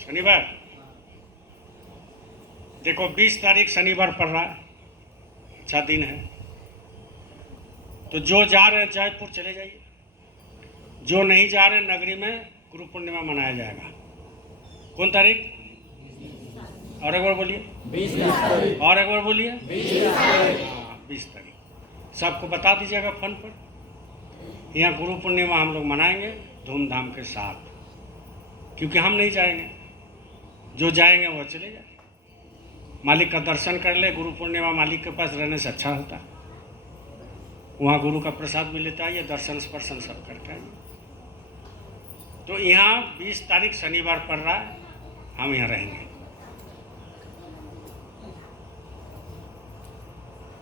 शनिवार देखो 20 तारीख शनिवार पड़ रहा है, अच्छा दिन है। तो जो जा रहे हैं जयपुर चले जाइए, जो नहीं जा रहे नगरी में गुरु पूर्णिमा मनाया जाएगा। कौन तारीख? और एक बार बोलिए। 20 तारीख। और एक बार बोलिए। 20 तारीख। सबको बता दीजिएगा फोन पर। यहाँ गुरु पूर्णिमा हम लोग मनाएंगे धूमधाम के साथ, क्योंकि हम नहीं जाएंगे, जो जाएंगे वो चले जाए, मालिक का दर्शन कर ले। गुरु पूर्णिमा मालिक के पास रहने से अच्छा होता है, वहाँ गुरु का प्रसाद भी लेता है, ये दर्शन स्पर्शन सब करता है। तो यहाँ 20 तारीख शनिवार पड़ रहा है, हम यहाँ रहेंगे।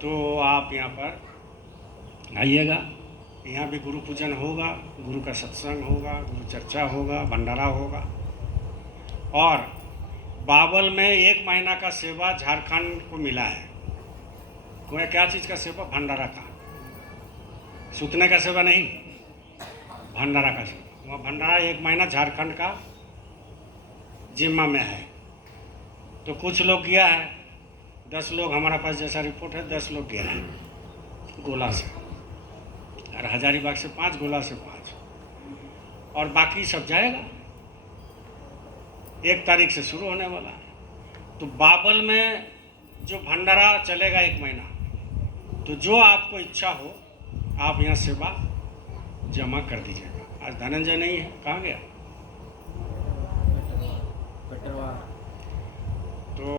तो आप यहाँ पर आइएगा, यहाँ भी गुरु पूजन होगा, गुरु का सत्संग होगा, गुरु चर्चा होगा, भंडारा होगा। और बावल में 1 महीना का सेवा झारखंड को मिला है। कोई क्या चीज़ का सेवा? भंडारा का। सूतने का सेवा नहीं, भंडारा का सेवा। वहाँ भंडारा 1 महीना झारखंड का जिम्मा में है। तो कुछ लोग गया है, 10 लोग, हमारा पास जैसा रिपोर्ट है 10 लोग गया है गोला से, और हजारीबाग से 5, गोला से 5। और बाकी सब जाएगा। 1 तारीख से शुरू होने वाला है। तो बाबल में जो भंडारा चलेगा 1 महीना, तो जो आपको इच्छा हो आप यहाँ सेवा जमा कर दीजिएगा। आज धनंजय नहीं है, कहाँ गया? पेटरवा